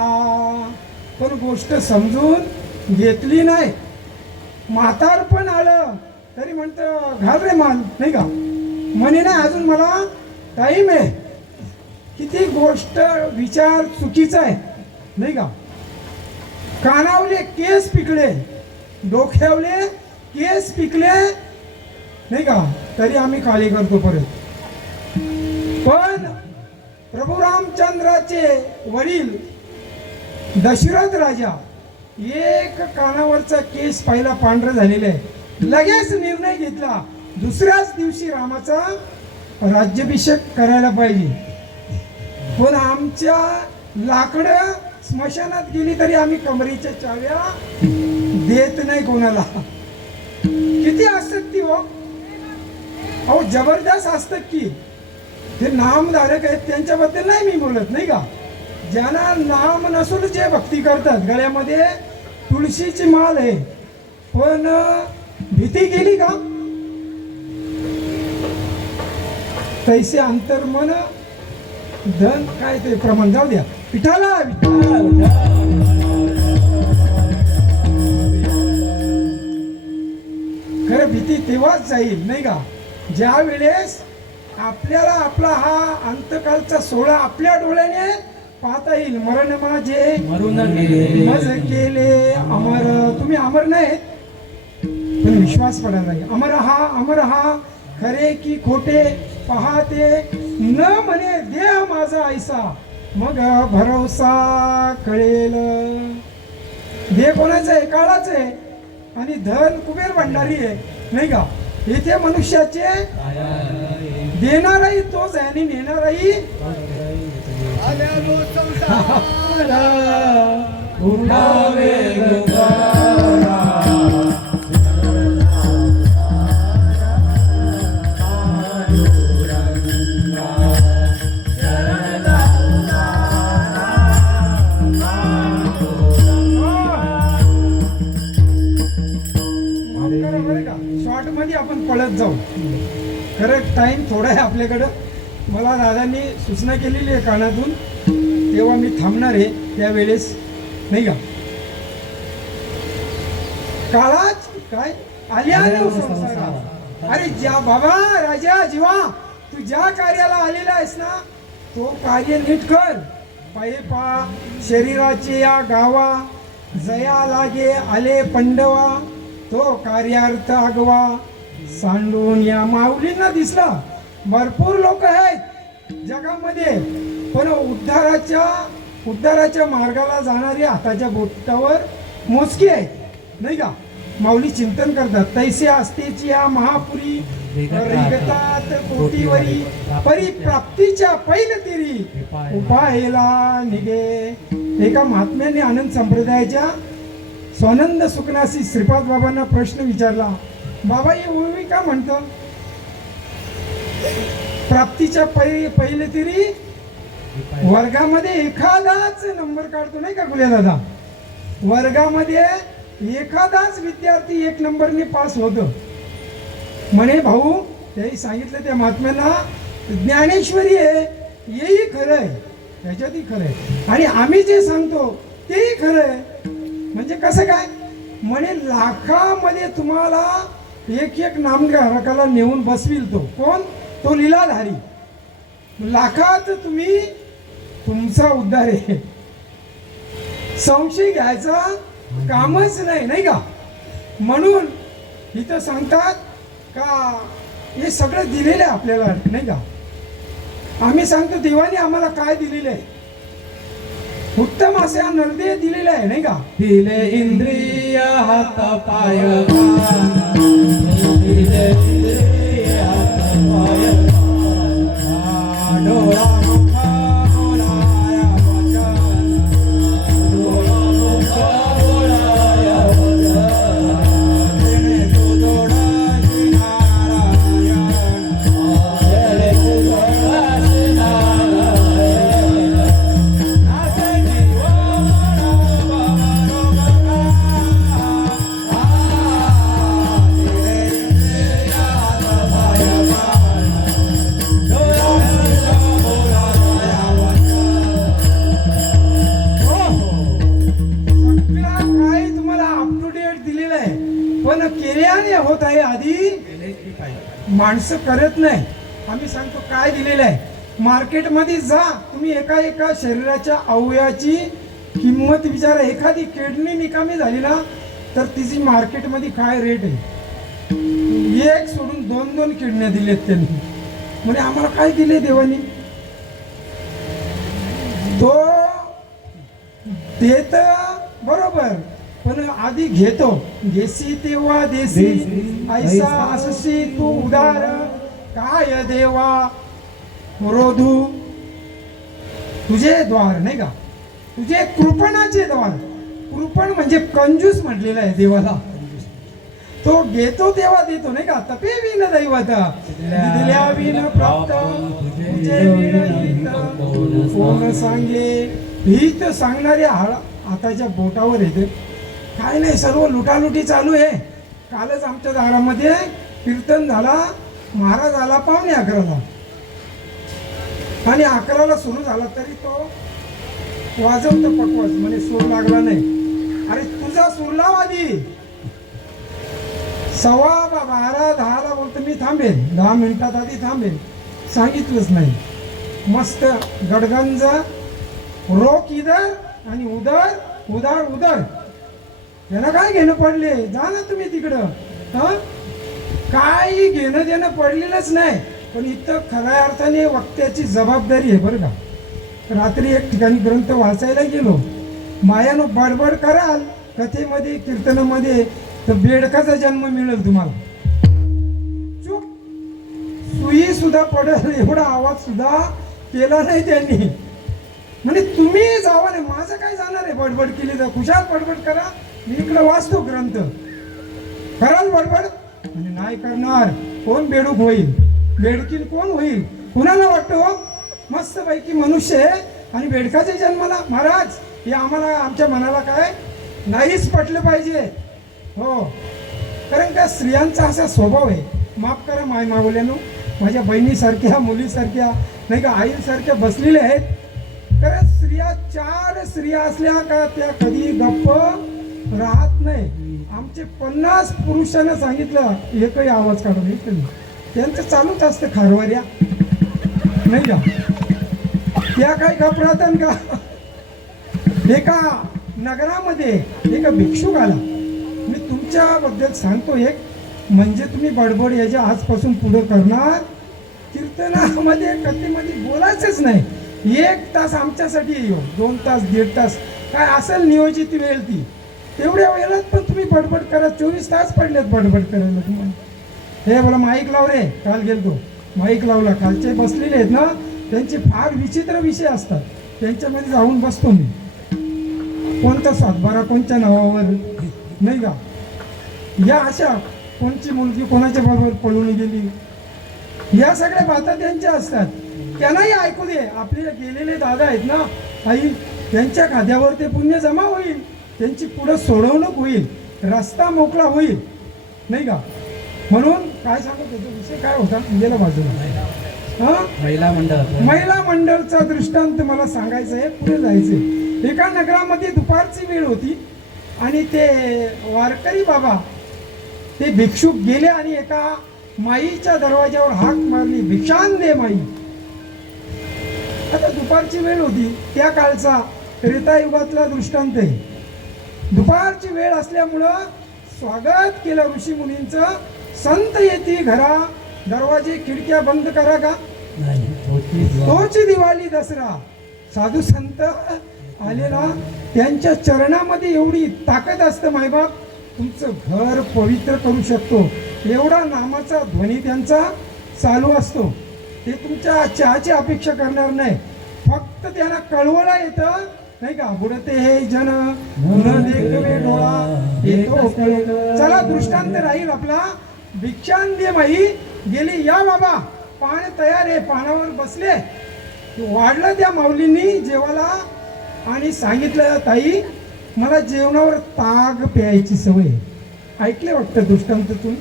पण गोष्ट समजून घेतली नाही. म्हातारपण आलं तरी म्हणतं घाल रे मान नाही का, म्हणे नाही अजून मला टाईम आहे. किती गोष्ट विचार चुकीचा आहे नाही का. कानावले केस पिकले, डोक्यावले केस पिकले नाही का, तरी आम्ही काळी करतो परत. पण प्रभू रामचंद्राचे वडील दशरथ राजा, एक कानावरचा केस पहिला पांढरा झालेला आहे, लगेच निर्णय घेतला दुसऱ्याच दिवशी रामाचा राज्याभिषेक करायला पाहिजे. पण आमच्या लाकडं स्मशानात गेली तरी आम्ही कमरेच्या चाव्या देत नाही कोणाला. किती असतात ती हो, अहो जबरदस्त असतात की. ते नामधारक आहेत त्यांच्याबद्दल नाही मी बोलत नाही का. ज्यांना नाम नसून जे भक्ती करतात, गळ्यामध्ये तुळशीची माल आहे, पण भीती गेली का तैसे अंतर्मन धन काय ते प्रमाण. जाऊ द्या विठाला विठाला. खरं भीती तेव्हाच जाईल नाही का, ज्या वेळेस आपल्याला आपला हा अंतकालचा सोहळा आपल्या डोळ्याने पाहता येईल. मरण माझे मरून गेले, मज केले अमर. तुम्ही अमर नाहीत पण विश्वास पडायला नाही. अमर हा खरे की खोटे पाहते न म्हणे देह माझा ऐसा, मग भरोसा कळेल. देह कोणाचं आहे, काळाचं आहे, आणि धन कुबेर भंडारी आहे नाही का. इथे मनुष्याचे देणाराही तोच आहे आणि नेणाराही उठावे गंगारा. शॉर्ट मध्ये आपण पळत जाऊ. खरं टाइम थोडा आहे आपल्याकडं. मला दादांनी सूचना केलेली आहे कानातून, तेव्हा मी थांबणार आहे त्यावेळेस नाही का. काळाच काय आल्याने संसारात. अरे ज्या बाबा राजा जीवा, तू ज्या कार्याला आलेला आहेस ना, तो कार्य नीट कर. पायी पा शरीराचे या गावा, जया लागे आले पंडवा, तो कार्यार्थ आगवा. सांडून या माऊलींना दिसला भरपूर लोक आहेत जगामध्ये, पण उद्धाराच्या मार्गाला जाणारी हाताच्या बोटावर मोजकी आहेत नाही का. माऊली चिंतन करतात, तैसे असतेची या महापुरी रिगतात कोटीवरी परिप्राप्तीच्या पैलतीरी उपायला निघे. एका महात्म्याने आनंद संप्रदायाच्या स्वानंद सुखनासी श्रीपाद बाबांना प्रश्न विचारला, बाबा हे ओवी का म्हणतो? प्राप्तीच्या पैलतीरी वर्गामध्ये एखादाच नंबर काढतो नाही का गुल्या दादा, वर्गामध्ये एखादाच विद्यार्थी 1 नंबरने पास होतो म्हणे. भाऊ त्याही सांगितलं त्या महात्म्यांना, ज्ञानेश्वरी आहे हेही खरं आहे, त्याच्यातही खरं आहे, आणि आम्ही जे सांगतो तेही खरं आहे. म्हणजे कसं काय म्हणे, लाखामध्ये तुम्हाला एक नामधारकाला नेऊन बसविल तो कोण? तो लीलाधारी. लाखात तुम्ही तुमचा उद्धार आहे, संशय घ्यायचा कामच नाही नाही का. म्हणून इथं सांगतात का हे सगळं दिलेलं आहे आपल्याला नाही का. आम्ही सांगतो देवाने आम्हाला काय दिलेलं आहे, उत्तम असे नरदे दिलेले आहे नाही का. दिले इंद्रिय हात पाय कान, दिले इंद्रिय हात पाय कान, डोळा मुख बोलाया वचन, डोळा मुख बोलाया वचन, तिने तुझोडाशी नारायण, तिने तुझोडाशी नारायण, नाचे जीवा पण केल्याने होत आहे, आधी माणसं करत नाही. आम्ही सांगतो काय दिलेलं आहे. मार्केटमध्ये जा तुम्ही, एका शरीराच्या अवयवाची किंमत विचारा. एखादी किडनी निकामी झाली ना तर तिची मार्केटमध्ये काय रेट आहे. एक सोडून 2 किडन्या दिलेत त्यांनी. म्हणजे आम्हाला काय दिले देवानी? तो देत बरोबर, पण आधी घेतो. घेसी तेव्हा देसी, ऐसा अससी तू उदार, काय देवा रोधू तुझे द्वार नाही का. तुझे कृपणाचे द्वार. कृपण म्हणजे कंजूस म्हटलेलं आहे देवाला. तो घेतो तेव्हा देतो नाही का. तपे विन दैवत दिल्या विन प्राप्त, तुझे विन हित कोण सांगे. हित सांगणारे हाताच्या बोटावर येते. काय नाही, सर्व लुटालुटी चालू आहे. कालच आमच्या दारामध्ये कीर्तन झाला, महाराज आला 11:45 आणि 11ला सुरू झाला तरी तो वाजवतो पकवाज, म्हणजे सूर लागला नाही. अरे तुझा सूर लाव आधी. 11:15-10ला बोलतो मी थांबेन, 10 मिनिटात आधी थांबेन. सांगितलंच नाही. मस्त गडगंज, रोक इधर आणि उधर उधर उधर. त्यांना काय घेणं पडले, जा ना तुम्ही तिकडं. काही घेणं देणं पडलेलंच नाही. पण इथं खऱ्या अर्थाने वक्त्याची जबाबदारी आहे बरं का. रात्री एक ठिकाणी ग्रंथ वाचायला गेलो. मायानो बडबड कराल कथेमध्ये कीर्तनामध्ये तर बेडकाचा जन्म मिळेल तुम्हाला. चूप, सुई सुद्धा पडेल एवढा आवाज सुद्धा केला नाही त्यांनी. म्हणजे तुम्ही जावा नाही, माझं काय जाणार आहे. बडबड केली तर खुशाल बडबड करा. मी इकडे वाचतो ग्रंथ. कराल बडबड म्हणजे नाही करणार. कोण बेडूक होईल, बेडकील कोण होईल. कुणाला वाटतो मस्तपैकी मनुष्य आहे आणि बेडकाच्या जन्माला. महाराज हे आम्हाला आमच्या मनाला काय नाहीच पटलं पाहिजे. हो, कारण का स्त्रियांचा असा स्वभाव आहे. माफ करा माय मागवल्यानं, माझ्या बहिणीसारख्या मुलीसारख्या नाही का आईसारख्या बसलेल्या आहेत. कारण स्त्रिया 4 स्त्रिया असल्या का त्या कधी गप्प राहत नाही. आमचे 50 पुरुषांना सांगितलं एकही आवाज काढून येत नाही. त्यांचं चालूच असतं खारवाऱ्या नाही का. त्या काय गप राहतात का. एका नगरामध्ये एका भिक्षुक आला. मी तुमच्याबद्दल सांगतो एक, म्हणजे तुम्ही बडबड याच्या आजपासून पुढं करणार कीर्तनामध्ये कथेमध्ये बोलायचंच नाही. 1 तास आमच्यासाठी येऊ, 2 तास 1.5 तास काय असेल नियोजित वेळ ती, तेवढ्या वेळात पण तुम्ही बडबड करा. 24 तास पडलेत बडबड करायला तुम्हाला. हे बोला माईक लाव रे, काल गेलतो माईक लावला. कालचे बसलेले आहेत ना, त्यांचे फार विचित्र विषय असतात, त्यांच्यामध्ये जाऊन बसतो मी. कोणता सातबारा कोणत्या नावावर नाही का, या अशा कोणची मुलगी कोणाच्या बरोबर पळून गेली, या सगळ्या बाता त्यांच्या असतात. त्यांनाही ऐकू दे. आपले गेलेले दादा आहेत ना आई, त्यांच्या खाद्यावर ते पुण्य जमा होईल, त्यांची पुढं सोडवणूक होईल, रस्ता मोकळा होईल नाही का. म्हणून काय सांगत होतो, विषय काय होता गेला बाजूला. महिला मंडळचा दृष्टांत मला सांगायचं आहे, पुढे जायचंय. एका नगरामध्ये दुपारची वेळ होती आणि ते वारकरी बाबा ते भिक्षुक गेले आणि एका माईच्या दरवाज्यावर हाक मारली, भिक्षान दे माई. आता दुपारची वेळ होती, त्या काळचा त्रेतायुगातला दृष्टांत आहे. दुपारची वेळ असल्यामुळं स्वागत केलं ऋषी मुनींचं. संत येती घरा, दरवाजे खिडक्या बंद करा का, तोची दिवाळी दसरा. साधू संत आलेला, त्यांच्या चरणामध्ये एवढी ताकद असतं, मायबाप तुमचं घर पवित्र करू शकतो, एवढा नामाचा ध्वनी त्यांचा चालू असतो. ते तुमच्या चहाची अपेक्षा करणार नाही, फक्त त्यांना कळवळा येतं नाही का. बुडते हे जन न देखवे डोळा येतो कळवळ. चला दृष्टांत राहील आपला. भिक्षान दे माई गेली, या बाबा पान तयार आहे. पानावर बसले, वाढलं त्या माऊलींनी जेवाला आणि सांगितलं, ताई मला जेवणावर ताग प्यायची सवय. ऐकले वाटतं दृष्टांतातून,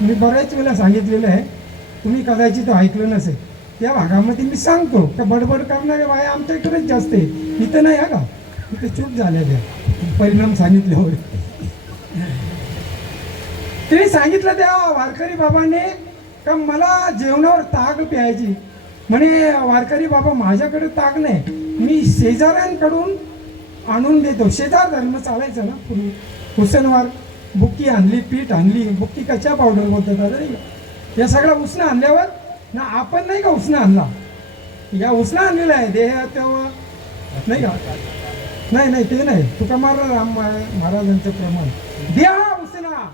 मी बऱ्याच वेळेला सांगितलेलं आहे, तुम्ही कदाचित ऐकलं नसेल. त्या भागामध्ये मी सांगतो का बडबड करणारे बाया आमच्या इकडेच जास्त आहे, इथं नाही. का इथं चूक झालेल्या परिणाम सांगितल्यावर. तिने सांगितलं त्या वारकरी बाबाने का मला जेवणावर ताग प्यायची. म्हणे वारकरी बाबा माझ्याकडे ताग नाही, मी शेजाऱ्यांकडून आणून देतो. शेजार धर्म चालायचं ना पूर्वी. हुसनवार बुक्की आणली, पीठ आणली, बुक्की कच्च्या पावडर बोलतात आता नाही का. या सगळ्या उसणं आणल्यावर ना, आपण नाही का उसणं आणला, या उसणं आणलेला आहे देह तेव्हा नाही का. नाही ते नाही, तुका राम महाराजांचं प्रमाण. द्या उसणा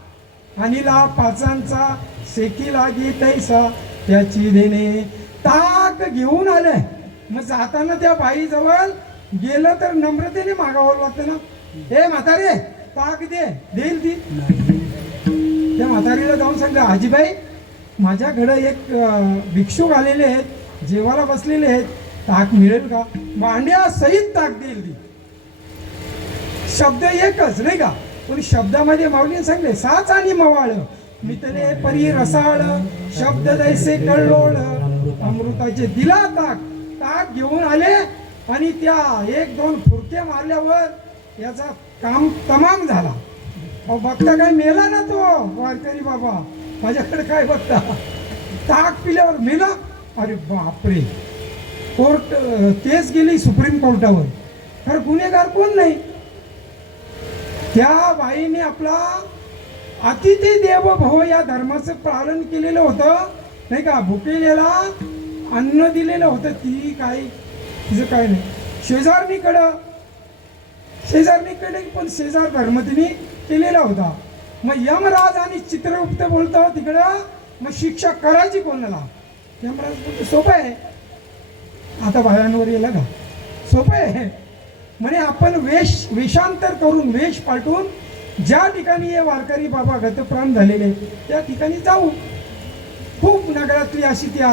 आणिला पाचांचा, शेकी लागी तैसा त्याची देणे. ताक घेऊन आले, मग जाताना त्या बाईजवळ गेलं तर नम्रतेने मागावं लागतं ना. हे म्हातारे ताक दे, देईल ती. त्या म्हातारीला जाऊन सांगा, आजीबाई माझ्याकडे एक भिक्षुक आलेले आहेत, जेवायला बसलेले आहेत, ताक मिळेल का. भांड्या सहित ताक देईल ती. शब्द एकच नाही का, पण शब्दामध्ये माऊलीने सांगले, साच आणि मवाळ मितले परी रसाळ, शब्द दैसे कळलोळ, अमृताचे दिला ताक. ताक घेऊन आले आणि त्या 1-2 फुरके मारल्यावर याचा काम तमाम झाला. बघता काय मेला ना तो वारकरी बाबा, माझ्याकडे काय बघता, ताक पिल्यावर मेला. अरे बापरे, कोर्ट केस गेली सुप्रीम कोर्टावर, तर गुन्हेगार कोण नाही. त्या बाईने आपला अतिथी देव भव या धर्माचं पालन केलेलं होतं नाही का. भुकेलेला अन्न दिलेलं होतं. ती काय तिचं काय नाही. शेजारणीकडे पण शेजार धर्म तिने केलेला होता. मग यमराज आणि चित्रगुप्त बोलतो तिकडं, मग शिक्षा करायची कोणाला. यमराज बोलतो सोपं आहे, आता बायांवर येला का, सोपं आहे म्हणे. आपण वेशांतर करून, वेश पाठवून ज्या ठिकाणी हे वारकरी बाबा गतप्राण झालेले त्या ठिकाणी जाऊ. खूप नगरातली अशी त्या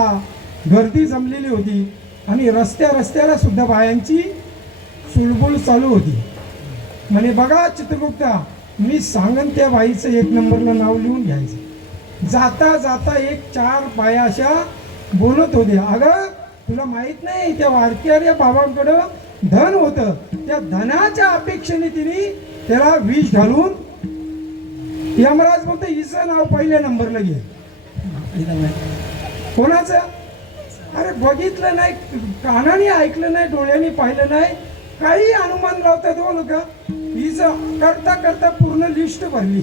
गर्दी जमलेली होती आणि रस्त्याला सुद्धा बायांची चुळबुळ चालू होती. म्हणे बघा चित्रगुप्ता, मी सांगन त्या बाईचं 1 नंबरला नाव लिहून घ्यायचं. जाता जाता 4 बाया अशा बोलत होत्या, अगं तुला माहित नाही त्या वारकरी बाबांकडं धन होतं, त्या धनाच्या अपेक्षेने तिने त्याला विष घालून. यमराज बोलतो हिचं नाव पहिल्या नंबरला घे. कोणाचं. अरे बघितलं नाही, कानाने ऐकलं नाही, डोळ्यांनी पाहिलं नाही, काही अनुमान लावतात हो लोक. हिचं करता करता पूर्ण लिस्ट भरली.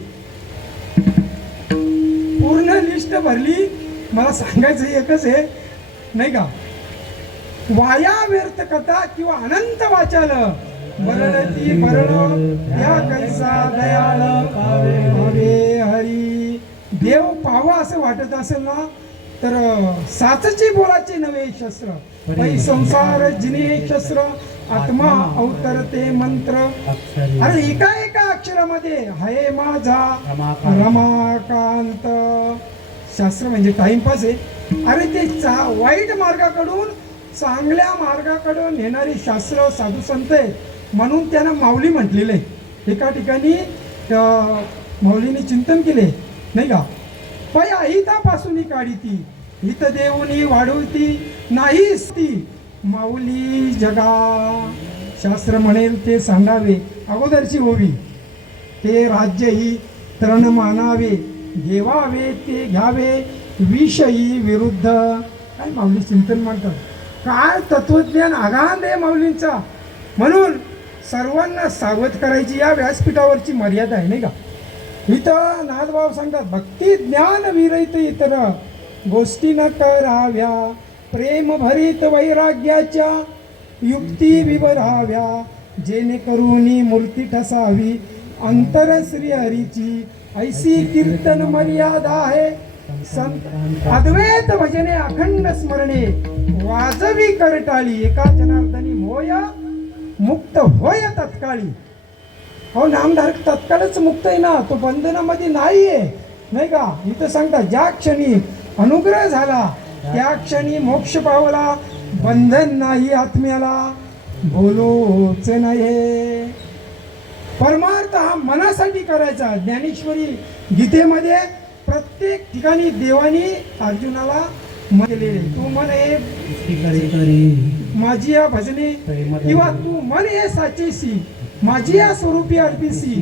मला सांगायचं एकच आहे, नाही का. वाया व्यर्थ कथा किंवा अनंत वाचाल बरळती बरळ या कैसा दयाळ पावे हरी. देव पावा असं वाटत असेल ना तर साचची बोलाची नवे शस्त्र पै संसार जिने शस्त्र आत्मा अवतरते मंत्र. अरे एका एका अक्षरामध्ये हये माझा रमाकांत. शास्त्र म्हणजे टाइमपास आहे. अरे ते वाईट मार्गाकडून चांगल्या मार्गाकडून नेणारी शास्त्र साधू संत आहे म्हणून त्यांना माऊली म्हटलेलं आहे. एका ठिकाणी माऊलीने चिंतन केले नाही का. पै अहितापासून काढी ती हित देऊनी वाढवती नाहीच ती माऊली जगा. शास्त्र म्हणेल ते सांगावे अगोदरची होवी ते राज्य ही तरण मानावे घेवावे ते घ्यावे विषयी विरुद्ध. काय माऊली चिंतन म्हणतात. काय तत्वज्ञान आगाध आहे माऊलींचा. म्हणून सर्वांना सावध करायची या व्यासपीठावरची मर्यादा आहे नाही का. इथं नाथभाव सांगतात भक्ती ज्ञान विरहित इतर गोष्टी न कराव्या प्रेम भरित वैराग्याच्या युक्ती विवराव्या जेणेकरून मूर्ती ठसावी अंतर श्री हरीची ऐसी कीर्तन मर्यादा आहे. संत अद्वैत भजने अखंड स्मरणे वाजवी करटाळी एका जनार्दनी मोय मुक्त होय तत्काळी. हो नामधारक तत्काळच मुक्त आहे ना, तो बंधनामध्ये नाहीये नाही का. इथं सांगता ज्या क्षणी अनुग्रह झाला त्या क्षणी मोक्ष पावला बंधन नाही आत्म्याला बोलोच नाही. परमार्थ हा मनासाठी करायचा. ज्ञानेश्वरी गीतेमध्ये प्रत्येक ठिकाणी देवानी अर्जुनाला म्हटले तू मन माझी या भजने किंवा तू मन हे साचेसी माझी या स्वरूपी अर्पिसी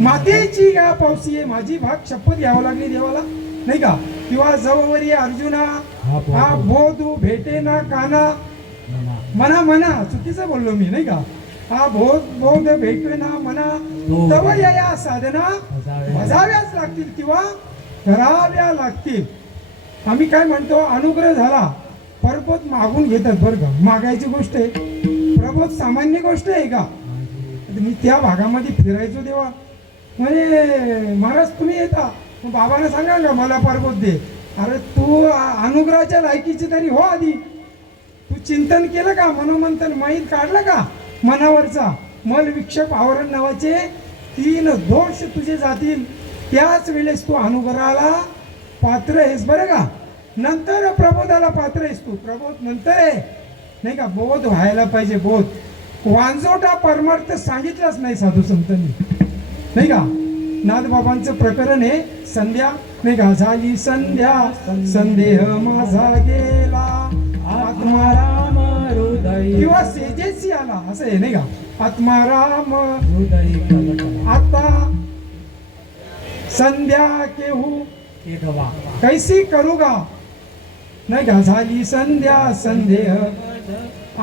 मातेची या पावसी माझी भाग शपथ घ्यावं लागली देवाला नाही का. किंवा जवळवरी अर्जुना हा बोध भेटे ना काना मना मना चुकीचं बोललो मी नाही का. हा बोध भेटे ना मना तव या साधना बजाव्याच लागतील किंवा कराव्या लागतील. आम्ही काय म्हणतो अनुग्रह झाला परपोत मागून घेतात बरं का. मागायची गोष्ट आहे. प्रबोध सामान्य गोष्ट आहे का. मी त्या भागामध्ये फिरायचो तेव्हा म्हणे महाराज तुम्ही येता मग बाबांना सांगा का मला परबोध दे. अरे तू अनुग्रहाच्या लायकीची तरी हो आधी. तू चिंतन केलं का मनोमंथन माहीत काढलं का मनावरचा मल विक्षेप आवरण नावाचे 3 दोष तुझे जातील. त्याच वेळेस तू अनुग्रहाला पात्र आहेस बरं का. नंतर प्रबोधाला पात्र आहेस तू. प्रबोध नंतर आहे नाही का. बोध व्हायला पाहिजे. बोध वांजोटा परमार्थ सांगितलाच नाही साधू संतांनी नाही का. नाथबाबांचं प्रकरण आहे संध्या नाही का. झाली संध्या संदेह माझा गेला आत्माराम हृदय किंवा सेजेसी आला असं आहे नाही का. आत्माराम हृदय आता संध्या केहू कैसी करूगा नाही का. झाली संध्या संदेह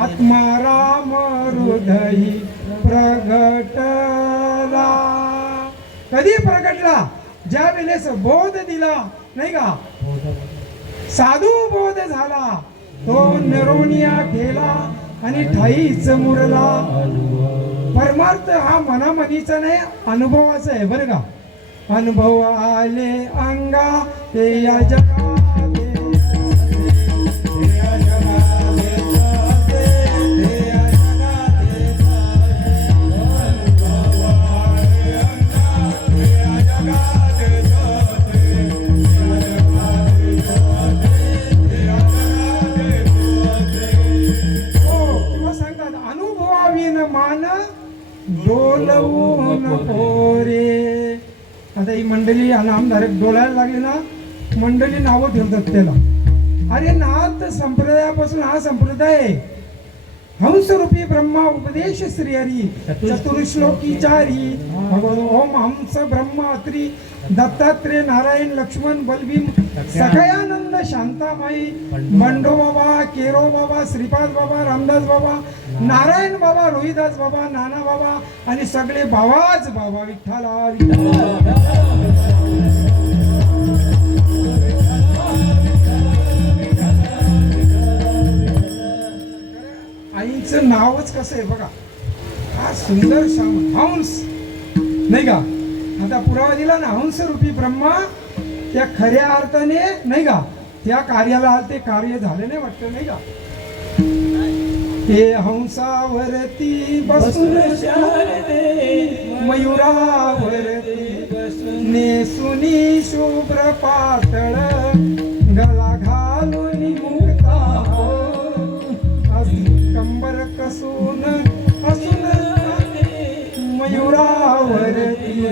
आत्माराम हृदय प्रगटला. कधी प्रगटला ज्या वेळेस बोध दिला नाही का. साधू बोध झाला तो निरोनिया गेला आणि ठाईच मुरला. परमार्थ हा मनामनीचा नाही अनुभवाचा आहे बरं का. अनुभव आले अंगा ते या जगा मान डोलवून पोरे. आता ही मंडळी नामधारक डोलायला लागली ना मंडळी नावं ठेवतात त्याला. अरे नाथ संप्रदायापासून हा संप्रदाय हंसरूपी ब्रह्मा उपदेश श्री हरी चतुर्श्लोकी चारी भगवान ओम हंस ब्रह्मात्री दत्तात्रेय नारायण लक्ष्मण बलभीम सखयानंद शांतामाई बंडो बाबा केरो बाबा श्रीपाद बाबा रामदास बाबा नारायण बाबा रोहिदास बाबा नाना बाबा आणि सगळे बाबाच बाबा विठ्ठला. हिचं नावच कसं आहे बघा, हा सुंदर श्याम हंस नाही का. आता पुरावा दिला ना, हंस रूपी ब्रह्मा त्या खऱ्या अर्थाने नाही का त्या कार्याला आले, ते कार्य झाले नाही वाटतं नाही का. ते हंसावरती बसून मयुरावरती नेसुनी शुभ्र पातळ गला घालून मुक्ता कंबर कसून हसून मयुरावरती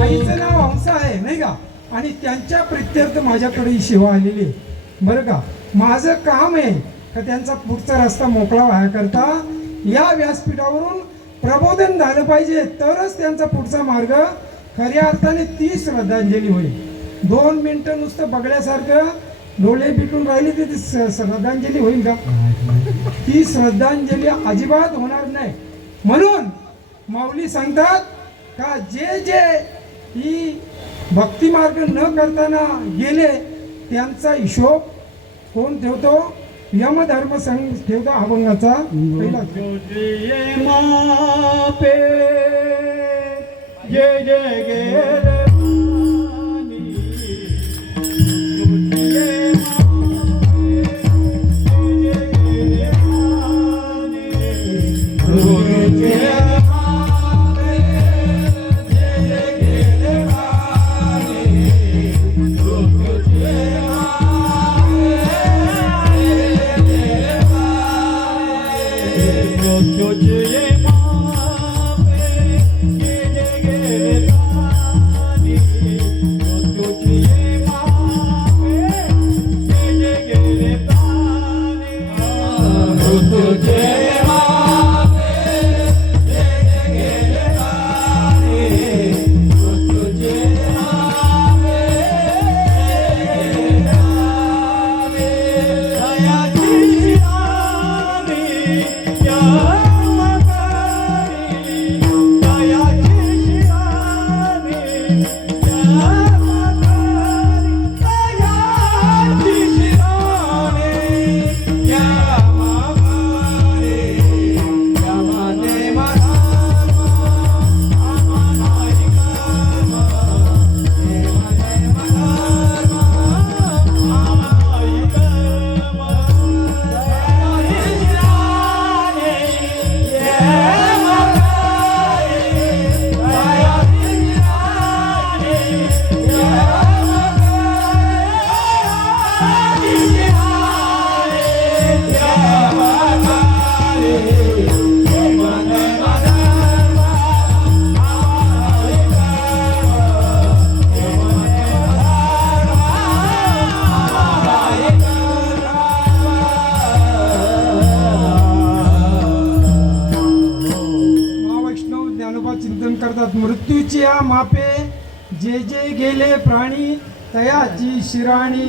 आईचं नाव हंसा आहे नाही का. आणि त्यांच्या प्रित्यर्थ माझ्याकडे ही सेवा आलेली आहे बरं का. माझं काम आहे का त्यांचा पुढचा रस्ता मोकळा व्हायाकरता या व्यासपीठावरून प्रबोधन झालं पाहिजे, तरच त्यांचा पुढचा मार्ग खऱ्या अर्थाने ती श्रद्धांजली होईल. 2 मिनिटं नुसतं बघण्यासारखं डोळे बिटून राहिले ते श्रद्धांजली होईल का. ती श्रद्धांजली अजिबात होणार नाही. म्हणून माऊली सांगतात का जे जे ही भक्ती मार्ग न करताना गेले त्यांचा हिशोब कोण ठेवतो, यमधर्म संघ ठेवतो अभंगाचा पहिला. मापे जय जय गे मृत्यूची या मापे जे जे गेले प्राणी तयाची शिराणी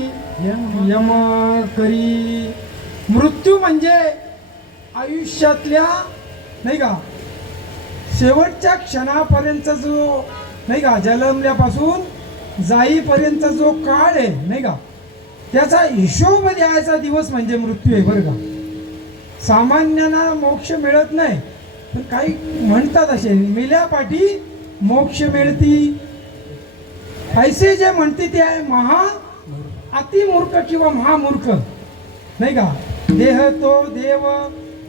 यम करी. मृत्यू म्हणजे आयुष्यातल्या नाही का शेवटच्या क्षणापर्यंत जो नाही का जन्मल्यापासून जाईपर्यंत जो काळ आहे नाही का त्याचा हिशोब द्यायचा दिवस म्हणजे मृत्यू आहे बरं का. सामान्यांना मोक्ष मिळत नाही, पण काही म्हणतात असे मेल्यापाठी मोक्ष मिळती. ऐसे जे म्हणते ते आहे अतिमूर्ख किंवा महामूर्ख नाही का. देह तो देव,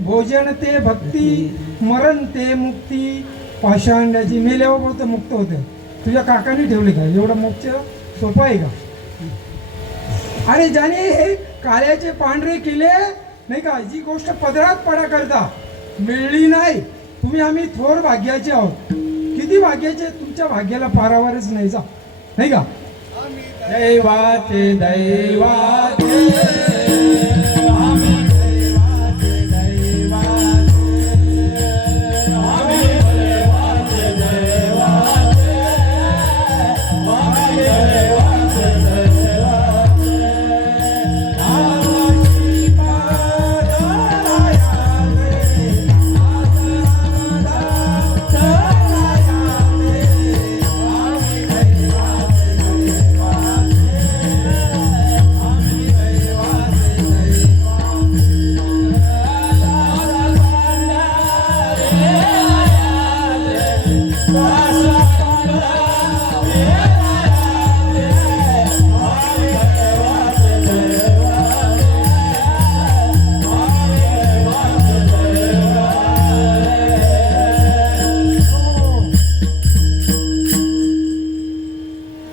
भोजन ते भक्ती, मरण ते मुक्ती. पाषांड्याची मेल्यावर बोलतं मुक्त होतं. तुझ्या काकाने ठेवले का एवढं मोक्ष सोपं आहे का. आणि ज्याने हे काळ्याचे पांढरे केले नाही का, जी गोष्ट पदरात पडा करता मिळली नाही, तुम्ही आम्ही थोर भाग्याचे आहोत. किती भाग्याचे, तुमच्या भाग्याला पारावरच नाही जा नाही का. दैवाचे दैवाचे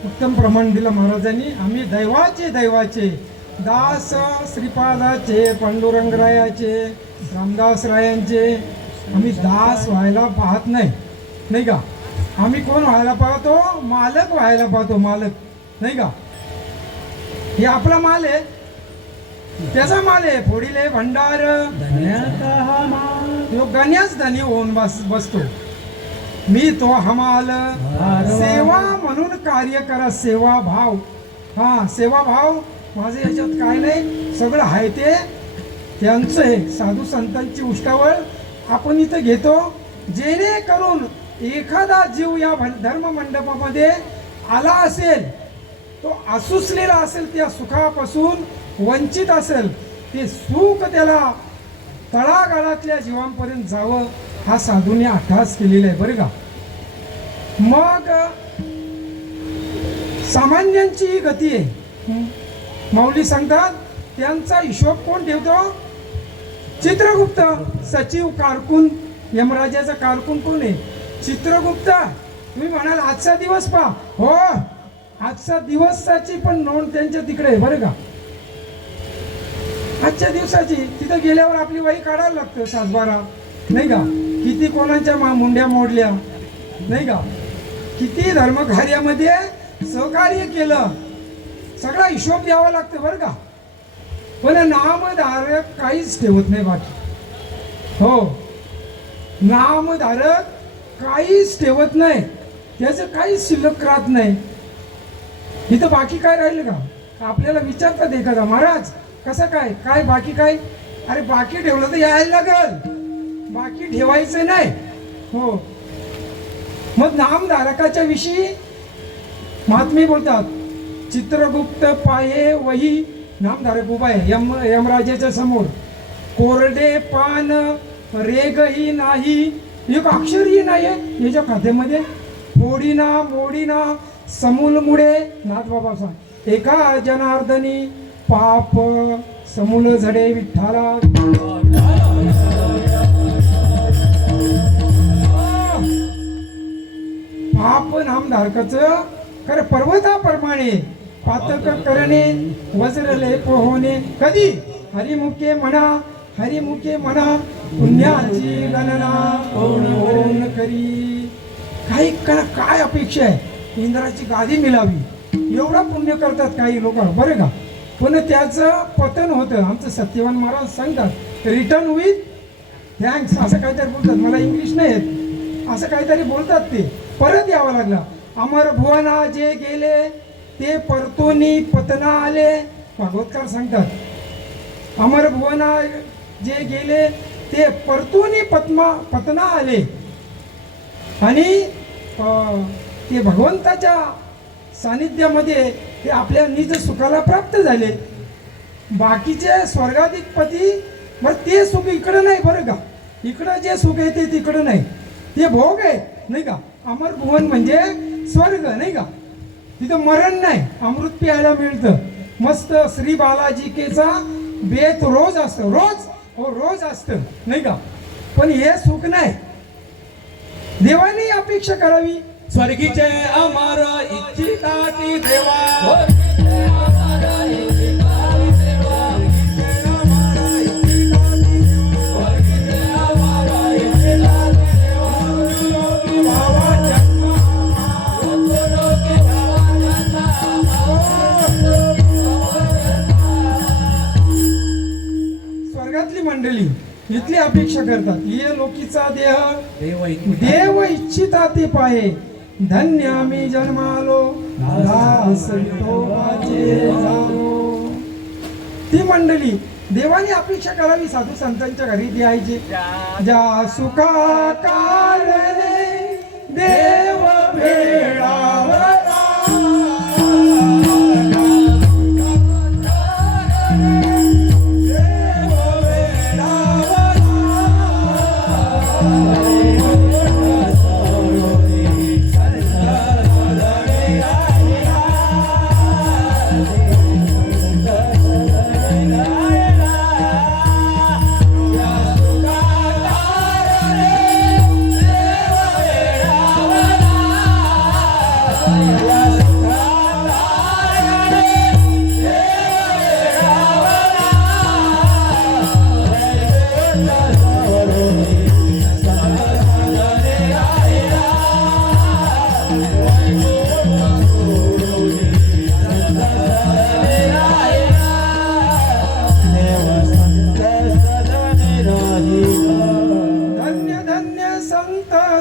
उत्तम प्रमाण दिलं महाराजांनी. आम्ही दैवाचे दास श्रीपादाचे, पांडुरंगरायाचे, रामदासरायांचे आम्ही दास व्हायला पाहत नाही, नाही का. आम्ही कोण व्हायला पाहतो? मालक व्हायला पाहतो, मालक, नाही का. हे आपला माल आहे, त्याचा माल आहे. फोडीले भंडार तो गण्याच धनी होऊन बसतो. मी तो हमाल सेवा म्हणून कार्य करा. सेवा भाव, हा सेवा भाव माझं याच्यात काय नाही, सगळं आहे ते त्यांचं आहे. साधू संतांची उष्टावळ आपण इथं घेतो, जेणेकरून एखादा जीव या धर्म मंडपामध्ये आला असेल, तो असुसलेला असेल, त्या सुखापासून वंचित असेल, ते सुख त्याला तळागाळातल्या जीवांपर्यंत जावं, हा साधूने अट्टहास केलेला आहे बरं का. मग सामान्यांची ही गती आहे. माऊली सांगतात त्यांचा हिशोब कोण ठेवतो? चित्रगुप्त. सचिव, कारकून, यमराजाचा कारकून कोण आहे? चित्रगुप्त. तुम्ही म्हणाल आजचा दिवस पहा, हो आजचा दिवसाची पण नोंद त्यांच्या तिकडे आहे बरं का. आजच्या दिवसाची तिथं गेल्यावर आपली वही काढायला लागतं, सातबारा, नाही का. किती कोणाच्या मुंड्या मोडल्या, नाही का. किती धर्मकार्यामध्ये सहकार्य केलं, सगळा हिशोब द्यावा लागतो बरं का. पण नामधारक काहीच ठेवत नाही बाकी. हो, नामधारक काहीच ठेवत नाही, त्याचं काहीच शिल्लक राहत नाही. इथं बाकी काय राहिलं का? आपल्याला विचारतात एखादा, महाराज कसं काय काय बाकी काय? अरे बाकी ठेवलं तर यायला लागल, बाकी ठेवायचं नाही. हो, मग नामधारकाच्या विषयी महात्मे बोलतात, चित्रगुप्त पाये वही, नामधारक उभा आहे यमराजाच्या समोर. कोरडे पान रेगही नाही, एक अक्षरही नाही आहे याच्या खात्यामध्ये. फोडीना मोडीना समूल मुळे, नाथबाबा सांग, एका जनार्दनी पाप समूल झडे विठ्ठला. पाप नामधारकाचं खरं पर्वताप्रमाणे पातक करणे, वज्रले पोहणे. कधी? हरिमुखे म्हणा, हरिमुखे म्हणा, पुण्याची गणना होऊन करी. काय अपेक्षा आहे? इंद्राची गादी मिळावी एवढा पुण्य करतात काही लोक बरं का. पण त्याचं पतन होतं. आमचं सत्यवान महाराज सांगतात, रिटर्न विथ थँक्स असं काहीतरी बोलतात. मला इंग्लिश नाही येत, असं काहीतरी बोलतात. ते परत यावं लागलं. अमर भुवना जे गेले ते परतोनी पतना आले. भागवतकार सांगतात, अमर भुवना जे गेले ते परतोनी पतना आले. आणि ते भगवंताच्या सानिध्यामध्ये ते आपल्या निज सुखाला प्राप्त झाले. बाकीचे स्वर्गाधिपती बरं ते सुख इकडं नाही बरं का. इकडं जे सुख आहे ते तिकडं नाही, ते भोग आहे, नाही का. अमर भुवन म्हणजे स्वर्ग, नाही का. तिथं मरण नाही, अमृत प्यायला मिळतं. मस्त श्री बालाजी केचा बेत रोज असतं, रोज, हो रोज असतं, नाही का. पण हे सुख नाही. देवानी अपेक्षा करावी. स्वर्गीचे अमर इच्छिताती देवा, स्वर्गातली मंडळी इथली अपेक्षा करतात. ये लोकीचा देह देव इच्छिता ते पाये, धन्य आम्ही जन्मालो दास विठोबाचे झालो. ती मंडळी देवाने अपेक्षा करावी, साधू संतांच्या घरी द्यायची. ज्या सुखा कारणे देव भेडावला,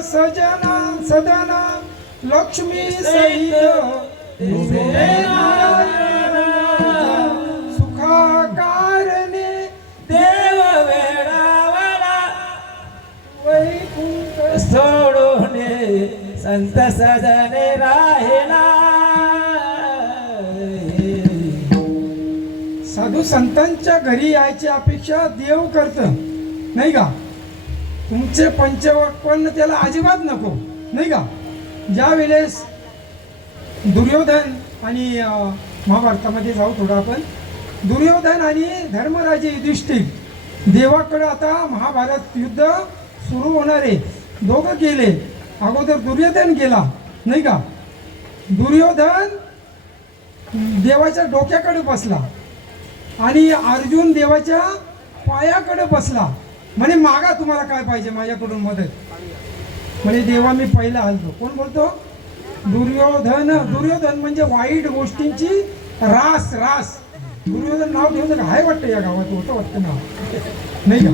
सजना सदना लक्ष्मी सहित उभे नारायण सुखाकारणे देव वेडावडा वैकुंठ सोडून संत सजने राहिला. साधू संतांच्या घरी यायची अपेक्षा देव करतं नाही का. तुमचे पंचवक्पन्न त्याला अजिबात नको नाही का. ज्या वेळेस दुर्योधन आणि महाभारतामध्ये जाऊ थोडं आपण. दुर्योधन आणि धर्मराजे युधिष्ठिर देवाकडं आता महाभारत युद्ध सुरू होणार आहे. दोघं गेले. अगोदर दुर्योधन गेला नाही का. दुर्योधन देवाच्या डोक्याकडे बसला आणि अर्जुन देवाच्या पायाकडे बसला. म्हणे मागा तुम्हाला काय पाहिजे माझ्याकडून मदत. म्हणे देवा मी पहिला आलतो. कोण बोलतो? दुर्योधन. दुर्योधन म्हणजे वाईट गोष्टींची रास रास. दुर्योधन नाव ठेवलं का हाय वाटतं या गावात होतं वाटतं नाव नाही का.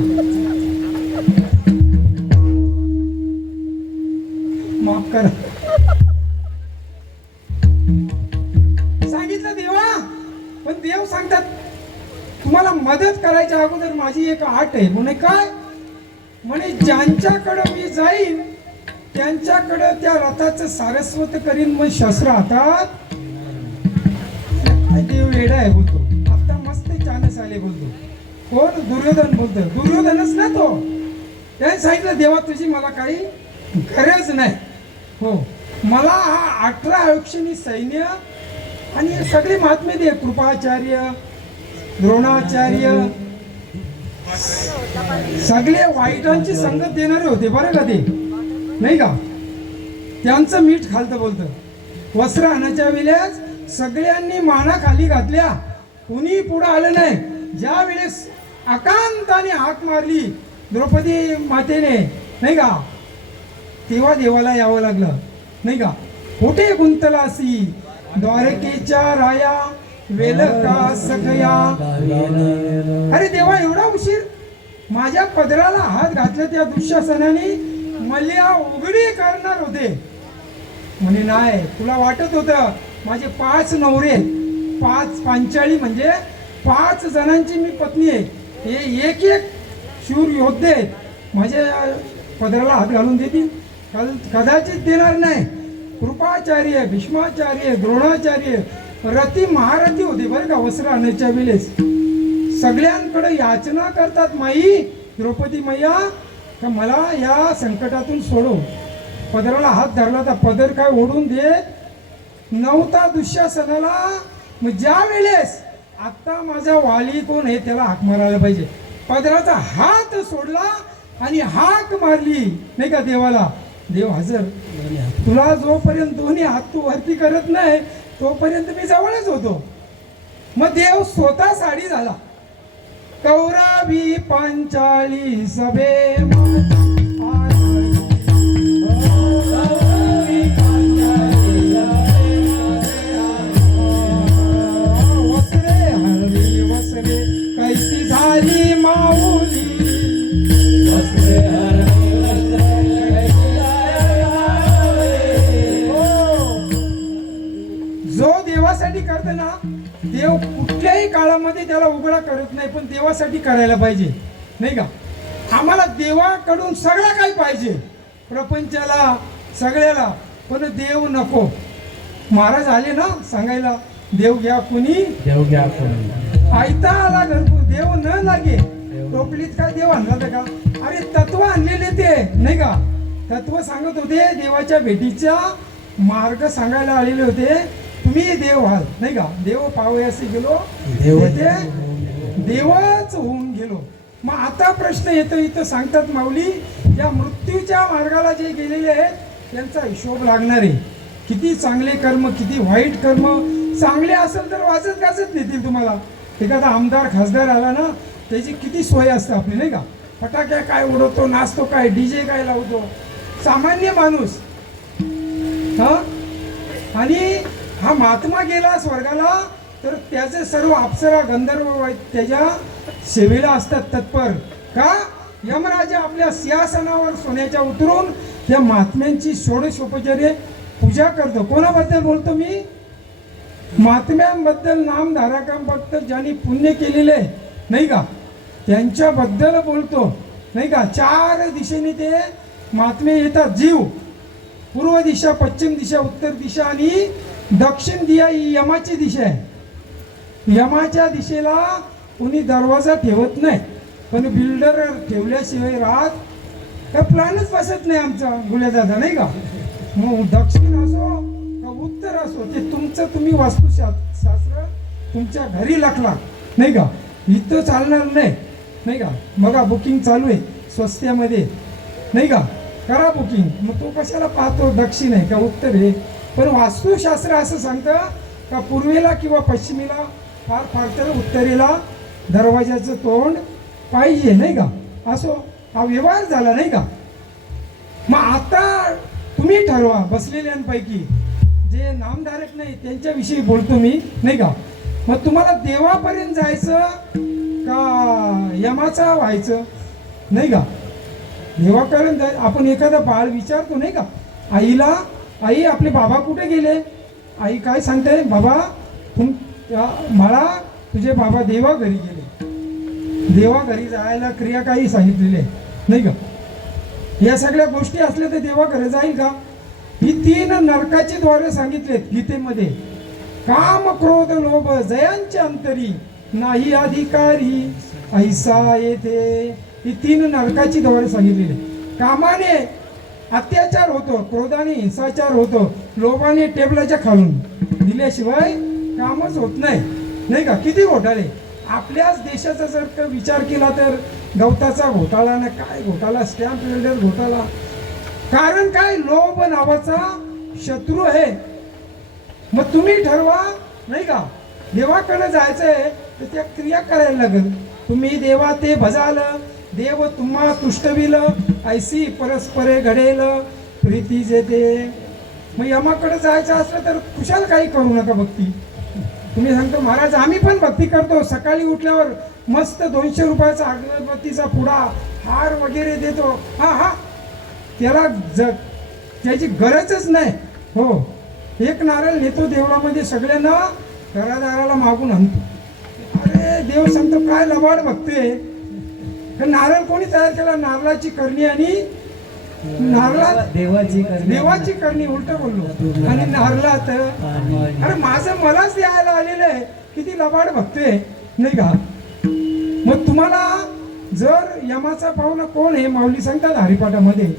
माफ करा. सांगितलं देवा. पण देव सांगतात तुम्हाला मदत करायच्या अगोदर माझी एक अट आहे. म्हणे काय? म्हणे ज्यांच्याकडं मी जाईन त्यांच्याकडं त्या रथाचं सारस्वत करीन मग शस्त्र हातात. देव वेडा आहे बोलतो. आता मस्त चानस आले बोलतो. कोण? दुर्योधन बोलतो. दुर्योधनच ना तो. त्याने सांगितलं देवा तुझी मला काही गरज नाही. हो मला हा 18 अक्षनी सैन्य आणि सगळे महात्मे दे. कृपाचार्य द्रोणाचार्य सगळे वाईटांची संगत देणारे होते बरं का ते नाही का. त्यांचं मीठ खालतं बोलतं. वस्त्र आणायच्या वेळेस सगळ्यांनी माना खाली घातल्या. कुणी पुढं आलं नाही. ज्या वेळेस आकांताने हाक मारली द्रौपदी मातेने नाही का तेव्हा देवाला यावं लागलं नाही का. कुठे गुंतलासी द्वारकेच्या राया वेल का सखया. अरे देवा एवढा उशीर. माझ्या पदराला हात घातला त्या दुःशासनाने मल्या उघडी करणार होते. म्हणे नाही तुला वाटत होतं माझे 5 नवरे 5 पांचाळी म्हणजे 5 जणांची मी पत्नी आहे. हे एक एक शूर योद्धे माझ्या पदराला हात घालून देतील. कदाचित देणार नाही. कृपाचार्य भीष्माचार्य द्रोणाचार्य रती महारथी होते बरं का. वस्त्र आणायच्या वेळेस सगळ्यांकडे याचना करतात माई द्रौपदी मैया का मला या संकटातून सोडव. पदराला हात धरला तर पदर काय ओढून देत नव्हता दुःशासनाला. मग ज्या वेळेस आता माझा वाली कोण आहे त्याला हाक मारायला पाहिजे. पदराचा हात सोडला आणि हाक मारली नाही का देवाला. देव हजर. तुला जोपर्यंत दोन्ही हात तू वरती करत नाही तोपर्यंत मी जवळच होतो. मग देव स्वतः साडी झाला. कौरवी पांचाली सभे वसरे हळवी वसरे कैसी झाली माऊली. जो देवासाठी करते ना देव कुठल्याही काळामध्ये त्याला उघडा करत नाही. पण देवासाठी करायला पाहिजे नाही का. आम्हाला देवाकडून सगळं काही पाहिजे प्रपंचाला सगळ्याला. पण देव नको. महाराज आले ना सांगायला देव घ्या कुणी देव घ्या कोणी. आयता आला घरकुल देव न लागे. टोपलीत काय देव आणला का. अरे तत्व आणलेले ते नाही का. तत्व सांगत होते. देवाच्या भेटीचा मार्ग सांगायला आलेले होते. तुम्ही देव व्हाल नाही का. देव पावयासी गेलो ते देवच होऊन गेलो. मग आता प्रश्न येतो इथं सांगतात माऊली या मृत्यूच्या मार्गाला जे गेलेले आहेत त्यांचा हिशोब लागणार आहे. किती चांगले कर्म किती वाईट कर्म. चांगले असेल तर वाजत गाजत नेतील तुम्हाला. एखादा आमदार खासदार आला ना त्याची किती सोय असते आपली नाही का. फटाक्या काय उडवतो नाचतो काय डीजे काय लावतो सामान्य माणूस. हा आणि हा महात्मा गेला स्वर्गाला तर त्याचे सर्व अप्सरा गंधर्व त्याच्या सेवेला असतात तत्पर. का? यमराजा आपल्या सिंहासनावर सोन्याच्या उतरून त्या महात्म्यांची षोडशोपचारे पूजा करतो. कोणाबद्दल बोलतो मी? महात्म्यांबद्दल, नामधारकांबद्दल, ज्यांनी पुण्य केलेले नाही का त्यांच्याबद्दल बोलतो नाही का. चार दिशेने ते महात्मे येतात. जीव पूर्व दिशा, पश्चिम दिशा, उत्तर दिशा आणि दक्षिण दिशा ही यमाची दिशा आहे. यमाच्या दिशेला कोणी दरवाजा ठेवत नाही, पण बिल्डर ठेवल्याशिवाय राहत का प्लॅनच बसत नाही आमचा गुन्हेदादा नाही का. मग दक्षिण असो का उत्तर असो ते तुमचं तुम्ही वास्तुशास्त्र तुमच्या घरी लागला नाही का. इथं चालणार नाही नाही का. बघा बुकिंग चालू आहे स्वस्त्यामध्ये नाही का, करा बुकिंग. मग तो कशाला पाहतो दक्षिण आहे का उत्तर आहे. पण वास्तुशास्त्र असं सांगतं का पूर्वेला किंवा पश्चिमेला, फार फार तर उत्तरेला दरवाजाचं तोंड पाहिजे नाही का. असो हा व्यवहार झाला नाही का. मग आता तुम्ही ठरवा बसलेल्यांपैकी, जे नामधारक नाही त्यांच्याविषयी बोलतो मी नाही का. मग तुम्हाला देवापर्यंत जायचं का यमाचा व्हायचं नाही का. देवापर्यंत जाय. आपण एखादा बाळ विचारतो नाही का आईला, आई आपले बाबा कुठे गेले. आई काय सांगते, बाबा मला तुझे बाबा देवा घरी गेले. देवा घरी जायला क्रिया काही सांगितलेले नाही का. या सगळ्या गोष्टी असल्या तर देवा घरी जाईल का. ही 3 नरकाचे द्वारे सांगितलेत गीतेमध्ये. काम क्रोध लोभ जयांच्या अंतरी नाही अधिकारी ऐसा येथे. ही 3 नरकाची द्वारे सांगितलेली. कामाने अत्याचार होतो, क्रोधाने हिंसाचार होतो, लोभाने टेबलाच्या खालून दिल्याशिवाय कामच होत नाही नाही का. किती घोटाळे आपल्याच देशाचा जर का विचार केला तर गवताचा घोटाळा ना काय घोटाळा, स्टॅम्प वेल्डर घोटाळा. कारण काय, लोभ नावाचा शत्रू आहे. मग तुम्ही ठरवा नाही का. देवाकडे जायचंय तर त्या क्रिया करायला लागेल. तुम्ही देवा ते भजाल, देव तुम्हा तुष्टविल, ऐसी परस्परे घडेल प्रीती जेते. मग यमाकडे जायचं असलं तर कुशाल काही करू नका भक्ती. तुम्ही सांगतो महाराज आम्ही पण भक्ती करतो, सकाळी उठल्यावर मस्त 200 रुपयाचा अगरबत्तीचा पुडा, हार वगैरे देतो. हा त्याला त्याची गरजच नाही. हो, एक नारळ नेतो देवळामध्ये, सगळ्यांना घरादाराला मागून आणतो. अरे देव सांगतो काय लबाड बघते. नारळ कोणी तयार केला, नारळाची करणी आणि नारळात देवाची करणी, उलट बोललो. आणि नारळात अरे माझं मलाच द्यायला आलेलं आहे. किती लबाड बघते नाही का. मग तुम्हाला जर यमाचा पाहुणा कोण आहे, माऊली सांगतात हरिपाठामध्ये,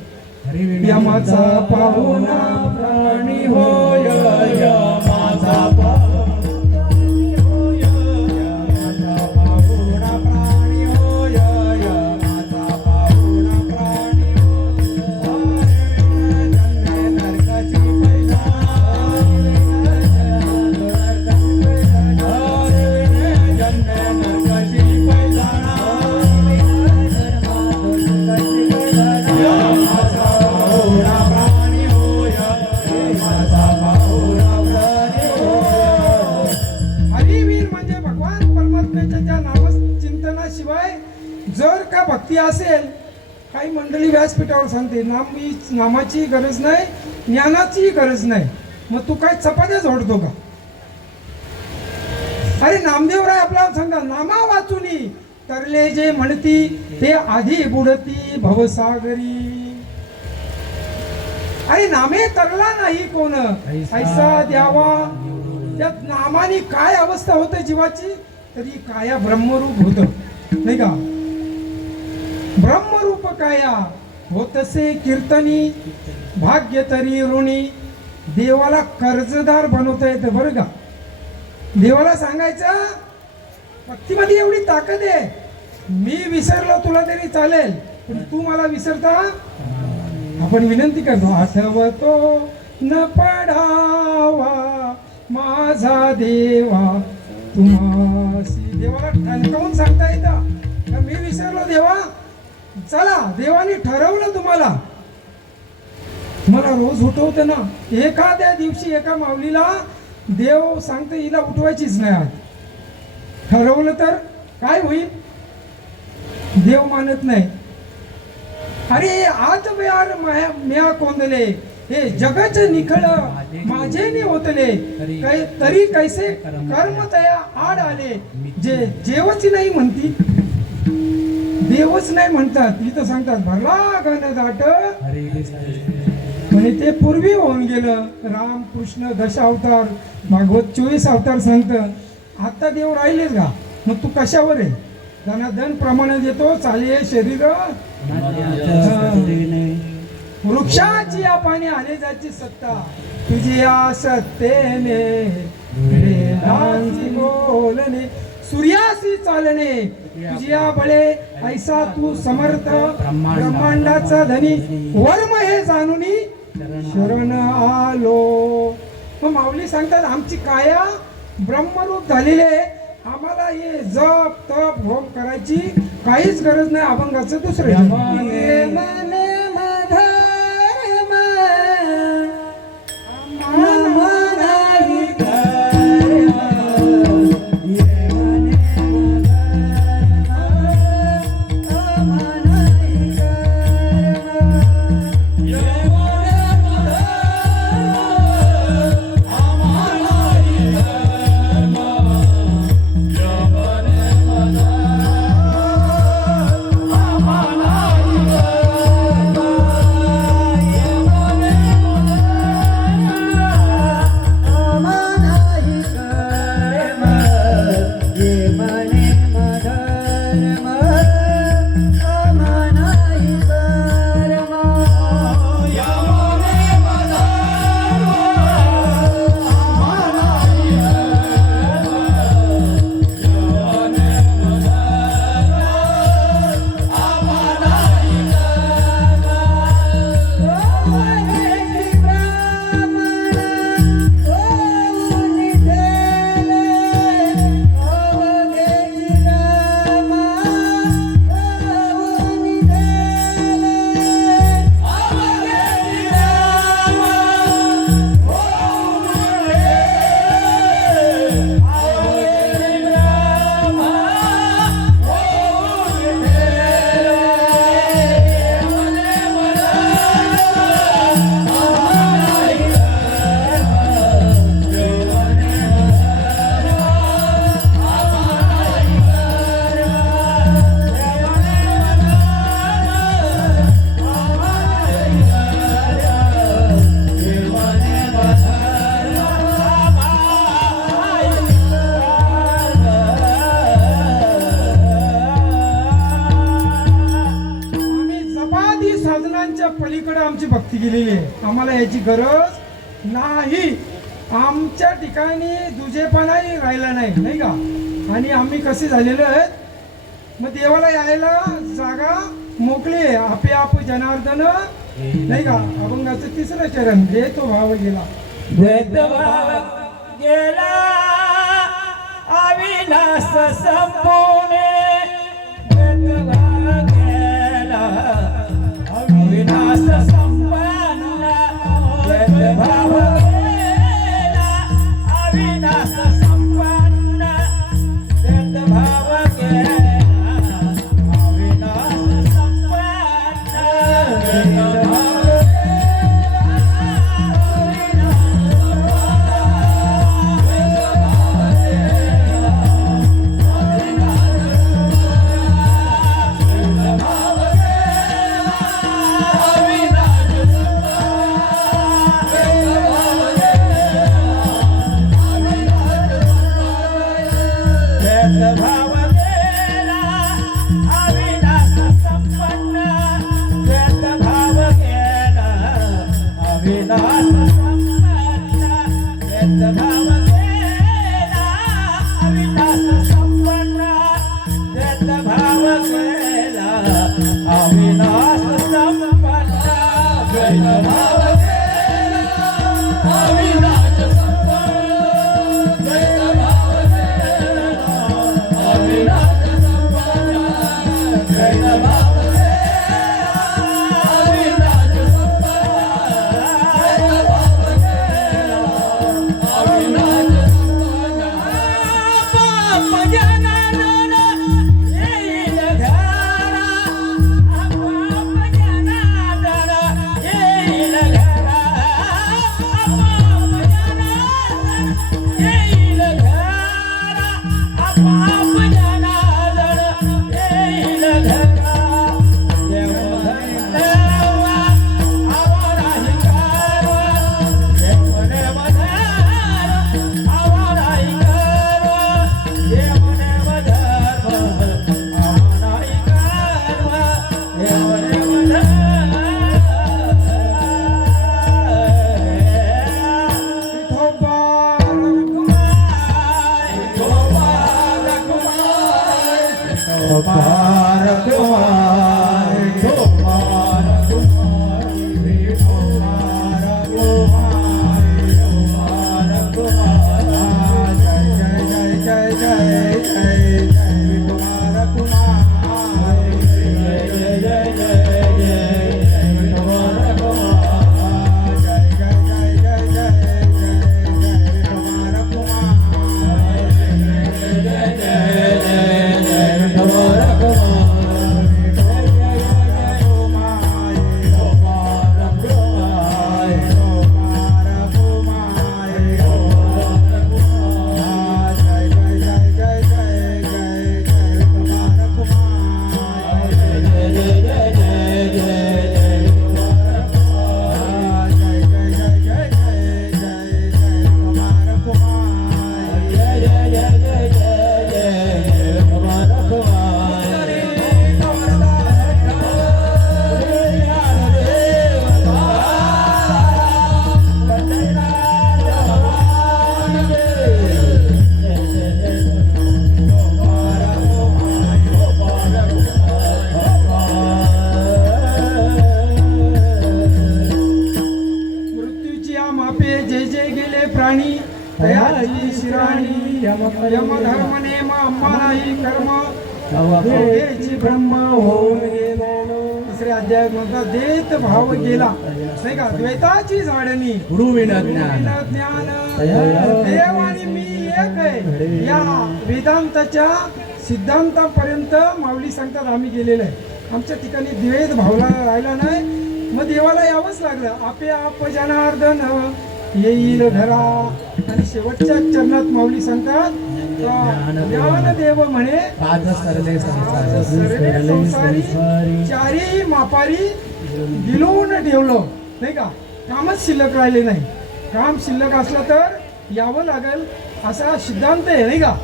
यमाचा पाहुणा प्राणी होय, यमाचा पाहुणा होय, यमाचा पाहुणा प्राणी होय, यमाचा पाहुणा प्राणी होय. जन्मे नरकाची पैजाण, जन्मे नरकाची पैजाण. हरिवीर म्हणजे भगवान परमात्म्याच्या त्या नामचिंतनाशिवाय जर का भक्ती असेल, काही मंडळी व्यासपीठावर सांगते नामाची गरज नाही, ज्ञानाची गरज नाही. मग तू काय चपात्या जोडतो का. अरे नामदेवराय आपल्याला सांगा, नामा वाचुनी तरले जे म्हणती ते आधी बुडती भवसागरी. अरे नामे तरला नाही कोण ऐसा द्यावा. त्या नामाने काय अवस्था होते जीवाची, तरी काया ब्रह्मरूप होत नाही का. ब्रह्मरूप काया होतसे कीर्तनी, भाग्य तरी ऋणी. देवाला कर्जदार बनवता येतं बरं का. देवाला सांगायचं भक्तीमध्ये एवढी ताकद आहे, मी विसरलो तुला तरी चालेल, पण तू मला विसरता. आपण विनंती करतो, आठवतो न पडावा माझा देवा तुम्हासी. देवाला ठणकावून सांगता येतं का मी विसरलो देवा. चला, देवाने ठरवलं तुम्हाला रोज उठवतं ना. एखाद्या दिवशी एका माऊलीला देव सांगतं हिला उठवायचीच नाही आज. ठरवलं तर काय होईल, देव मानत नाही. अरे आज यार म्या कोंदले हे जगाचे निखळ माझे नि होतले तरी कैसे कर्म तया आड आले जे जेवच नाही म्हणती देवच नाही म्हणतात इथं सांगतात भरला गण दाट म्हणे ते पूर्वी होऊन गेलं राम कृष्ण दशावतार भागवत 24 अवतार सांगत आता देव राहिलेच का मग तू कशावर आहे धनाधन प्रमाणे देतो चाले शरीर वृक्षाची या पाणी आले जायची सत्ता तुझी या सत्तेने वेदांची बोलणे सूर्यासी चालणे तुझी या बळे ऐसा तू समर्थ ब्रह्मांडाचा धनी वर्म हे जाणूनी शरण आलो मग माऊली सांगतात आमची काया ब्रह्मरूप झालेले आम्हाला हे जप तप होम करायची काहीच गरज नाही अभंगाचं दुसरं पलीकडे आमची भक्ती केलेली आहे आम्हाला याची गरज नाही आमच्या ठिकाणी दुजेपणाही राहिला नाही नाही का आणि आम्ही कसे झालेलो आहेत मग देवाला यायला जागा मोकळी आहे आपे आप जनार्दन नाही का अभंगाचं तिसरं चरण तो भाव गेला गेला अविनाश संपूने गेला अविनाश संपन्न भाव गेला अविनाश संपन्न भाव गेला अविनाश संपन्न भाव गेला अविनाश संपन्न भाव गेला अविनाश संपन्न भाव गेला अविनाश संपन्न भाव गेला अविनाश संपन्न भाव गेला अविनाश संपन्न मृत्यूची या मापे जे जे गेले प्राणी तयाची शिराणी यमधर्म नेम अंबालाही कर्म हेची ब्रह्म होऊन गेलो. तिसऱ्या अध्याय म्हणतात देत भाव गेला नाही का द्वैताची झाडणी गुरुविना ज्ञान देव आणि मी एक आहे या वेदांताच्या सिद्धांतापर्यंत माऊली सांगतात आम्ही गेलेलो आहे. आमच्या ठिकाणी द्वैत भावला राहिला नाही, मग देवाला यावंच लागलं. आपे आप जनार्दन येईल घरा. आणि शेवटच्या चरणात माऊली सांगतात ज्ञानदेव म्हणे सरले सर्वे संसारी चारी मापारी गिलवून ठेवलं नाही का. कामच शिल्लक राहिले नाही. काम शिल्लक असलं तर यावं लागेल असा सिद्धांत आहे नाही का.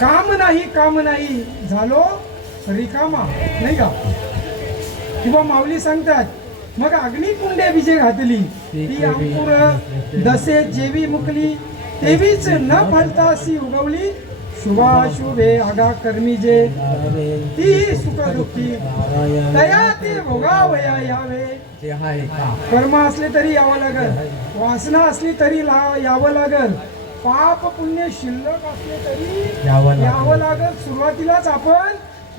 काम नाही झालो रिकामा नाही का. किंवा माऊली सांगतात मग अग्निकुंडे विजय घातली ती अंकुर दसे जेवी मुकली तेवीच न फलता अशी उगवली शुभाशुभे आगा कर्मी जे ती सुख दुःखी तया ते भोगावया यावे. कर्म असले तरी यावं लागल, वासना असली तरी यावं लागल, पाप पुण्य शिल्लक असले तरी यावं लागल. सुरुवातीलाच आपण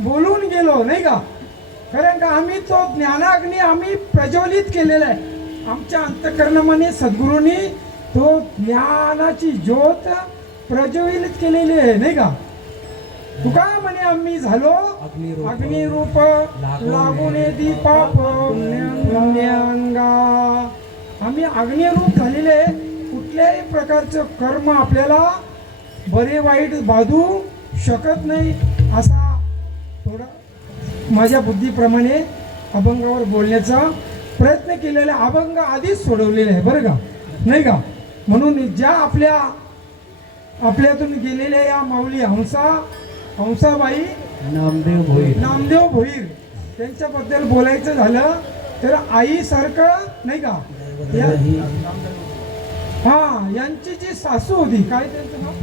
बोलून गेलो नाही का. कारण का आम्ही तो ज्ञानाग्नी आम्ही प्रज्वलित केलेला आहे. आमच्या अंतःकरणामध्ये सद्गुरूंनी तो ज्ञानाची ज्योत प्रज्वलित केलेली आहे नाही का. तुका म्हणे आम्ही झालो अग्निरूप लागून दीपा पुण्यांगा. आम्ही अग्निरूप झालेले. कुठल्याही प्रकारचं कर्म आपल्याला बरे वाईट बाधू शकत नाही. असा थोडा माझ्या बुद्धीप्रमाणे अभंगावर बोलण्याचा प्रयत्न केलेला. अभंग आधीच सोडवलेला आहे बरं का नाही का. म्हणून ज्या आपल्यातून गेलेल्या या माऊली हंसाबाई नामदेव भोईर त्यांच्याबद्दल बोलायचं झालं तर आईसारखं नाही का. यांची जी सासू होती काय त्यांचं नाव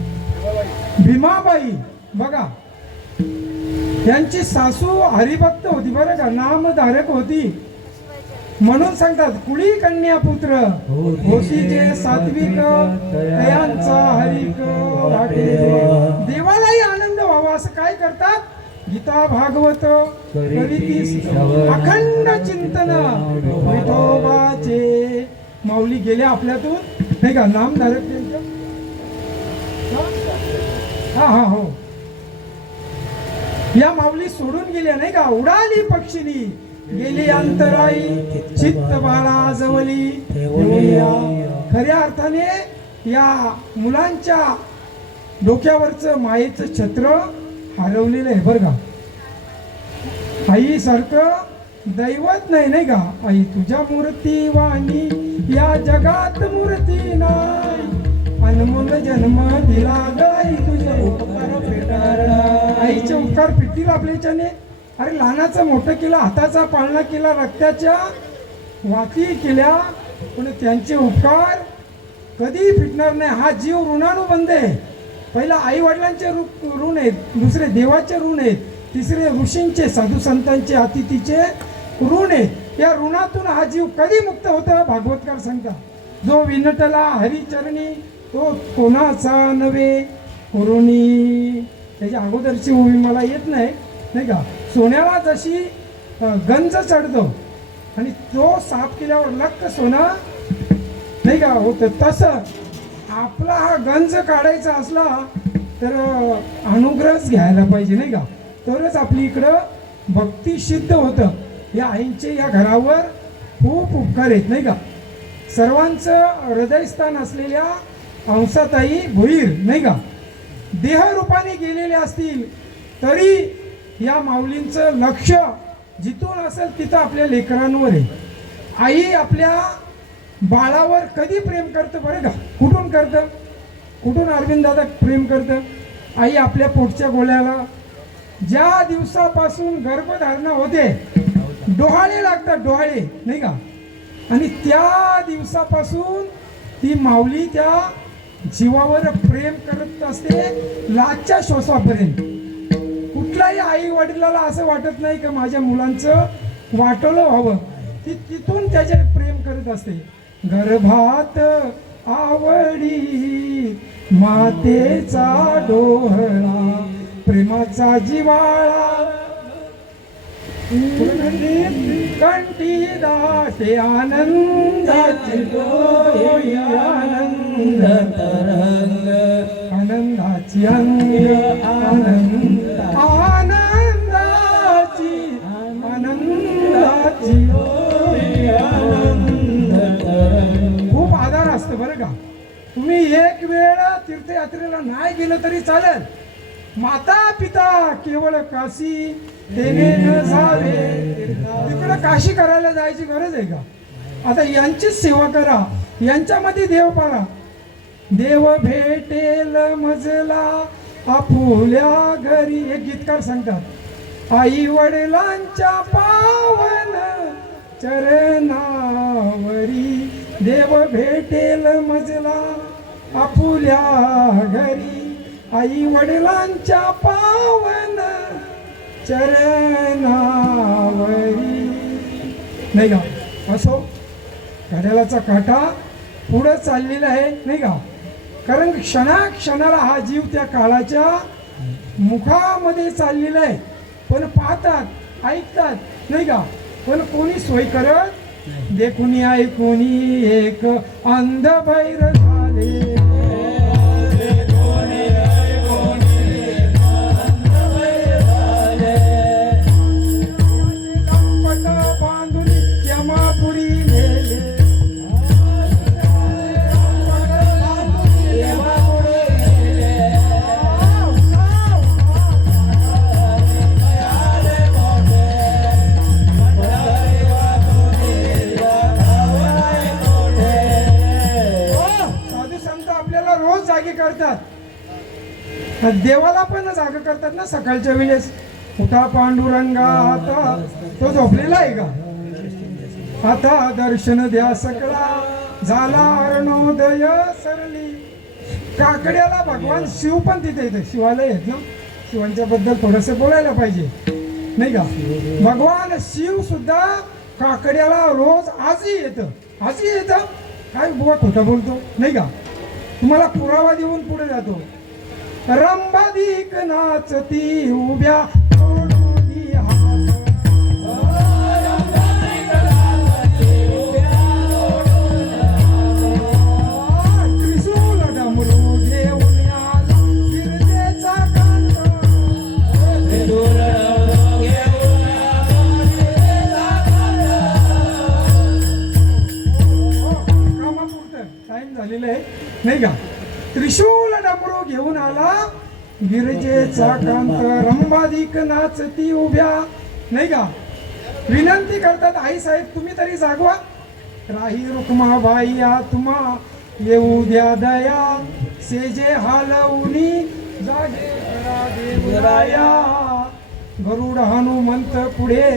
भीमाबाई बघा. यांची सासू हरिभक्त होती बरं का, नामधारक होती. म्हणून सांगतात कुळी कन्या पुत्र होती जे सात्विक तयांचा हरिक वाटे. देवालाही आनंद व्हावा असं काय करतात गीता भागवत करीती अखंड चिंतन विठोबाचे. माऊली गेल्या आपल्यातून नाही का. नामधारक त्यांचं हो या माऊली सोडून गेल्या नाही का. उडाली पक्षिणी गेली अंतराई चित्त बाळा जवली. खऱ्या अर्थाने या मुलांच्या डोक्यावरचं मायेचं छत्र हरवलेलं आहे बरं का. आई सारखं दैवत नाही नाही का. आई तुझ्या मूर्ती वाणी या जगात मूर्ती नाही. अनमोल जन्म दिला गाई तुझे उपकार फेटार. आईचे उपकार फिटतील आपल्याच्याने. अरे लहानाचं मोठं केलं, हाताचा पाळणा केला, रक्ताच्या वाती केल्या, पण त्यांचे उपकार कधी फिटणार नाही. हा जीव ऋणानुबंध आहे. पहिला आई वडिलांचे ऋण आहेत, दुसरे देवाचे ऋण आहेत, तिसरे ऋषींचे साधू संतांचे अतिथीचे ऋण आहेत. या ऋणातून हा जीव कधी मुक्त होतो भागवतकार सांगता. जो विनटला हरिचरणी तो कोणाचा नव्हे करुणी. त्याच्या अगोदरची उभी मला येत नाही, नाही का. सोन्याला जशी गंज चढतो आणि तो साफ केल्यावर लक्क सोनं नाही का होतं, तसं आपला हा गंज काढायचा असला तर अनुग्रहच घ्यायला पाहिजे, नाही का. तरच आपली इकडं भक्ती सिद्ध होतं. या आईंचे या घरावर खूप उपकार आहेत, नाही का. सर्वांचं हृदयस्थान असलेल्या अंसाताई भोईर, नाही का, देहरूपाने गेलेले असतील तरी या माऊलींचं लक्ष जिथून असेल तिथं आपल्या लेकरांवर आहे. आई आपल्या बाळावर कधी प्रेम करतं बरं का, कुठून करतं, कुठून अरविंद दादा प्रेम करतं. आई आपल्या पोटच्या गोळ्याला ज्या दिवसापासून गर्भधारणा होते डोहाळे लागतात, डोहाळे, नाही का. आणि त्या दिवसापासून ती माऊली त्या जीवावर प्रेम करत असते लाजच्या श्वासापर्यंत. कुठल्याही आई वडिलाला असं वाटत नाही की माझ्या मुलांचं वाटोळं व्हावं, ती तिथून त्याचे प्रेम करत असते. गर्भात आवडी मातेचा डोहळा, प्रेमाचा जिवाळा कंठी दाटे आनंदाची डोळी, आनंद तरंग आनंदाची अंग, आनंद आनंदाची आनंदाची डोळी, आनंद तरंग. खूप आधार असतं बरं का. तुम्ही एक वेळ तीर्थयात्रेला नाही गेलं तरी चालेल. माता पिता केवळ काशी तेने न जावे, तिकडं काशी करायला जायची गरज आहे का. आता यांचीच सेवा करा, यांच्यामध्ये देव पारा. देव भेटेल मजला आपुल्या घरी, एक गीतकार सांगतात. आई वडिलांच्या पावन चरणावरी देव भेटेल मजला आपुल्या घरी, आई वडिलांच्या पावन चरणावरी, नाही का. असो, घड्याळाचा काटा पुढं चाललेला आहे, नाही का. कारण क्षणाक्षणाला हा जीव त्या काळाच्या मुखामध्ये चाललेला आहे. पण पाहतात, ऐकतात, नाही का. पण कोणी सोय करत देखुनी ऐकुनी एक अंध बैर झाले. देवाला पण जागा करतात ना सकाळच्या वेळेस. उठा पांडुरंगा, आता तो झोपलेला आहे का. आता दर्शन द्या सकळा, झाला अरुणोदय सरली. काकड्याला भगवान शिव पण तिथे येते, शिवाला येत ना. शिवांच्या बद्दल थोडस बोलायला पाहिजे, नाही का. भगवान शिव सुद्धा काकड्याला रोज आजही येतं, आजही येतं. काय बुवा खोटं बोलतो, नाही का. तुम्हाला पुरावा देऊन पुढे जातो. रंबाधिक नाचती उभ्या तोडूनी हात, त्रिशूल डमरू घेऊन आला गिरजेचा कांत, कामापुरतं टाइम झालेलं आहे, नाही का. त्रिशूल डमरू घेऊन आला गिरजेचा कांत, रंबाधिक नाचती उभ्या, नाही का. विनंती करतात, आई साहेब तुम्ही तरी जागवा. राही रुक्माबाई तुम्हा येऊ द्या दया, सेजे हालवनी जागे देवराया. गरुड हनुमंत पुढे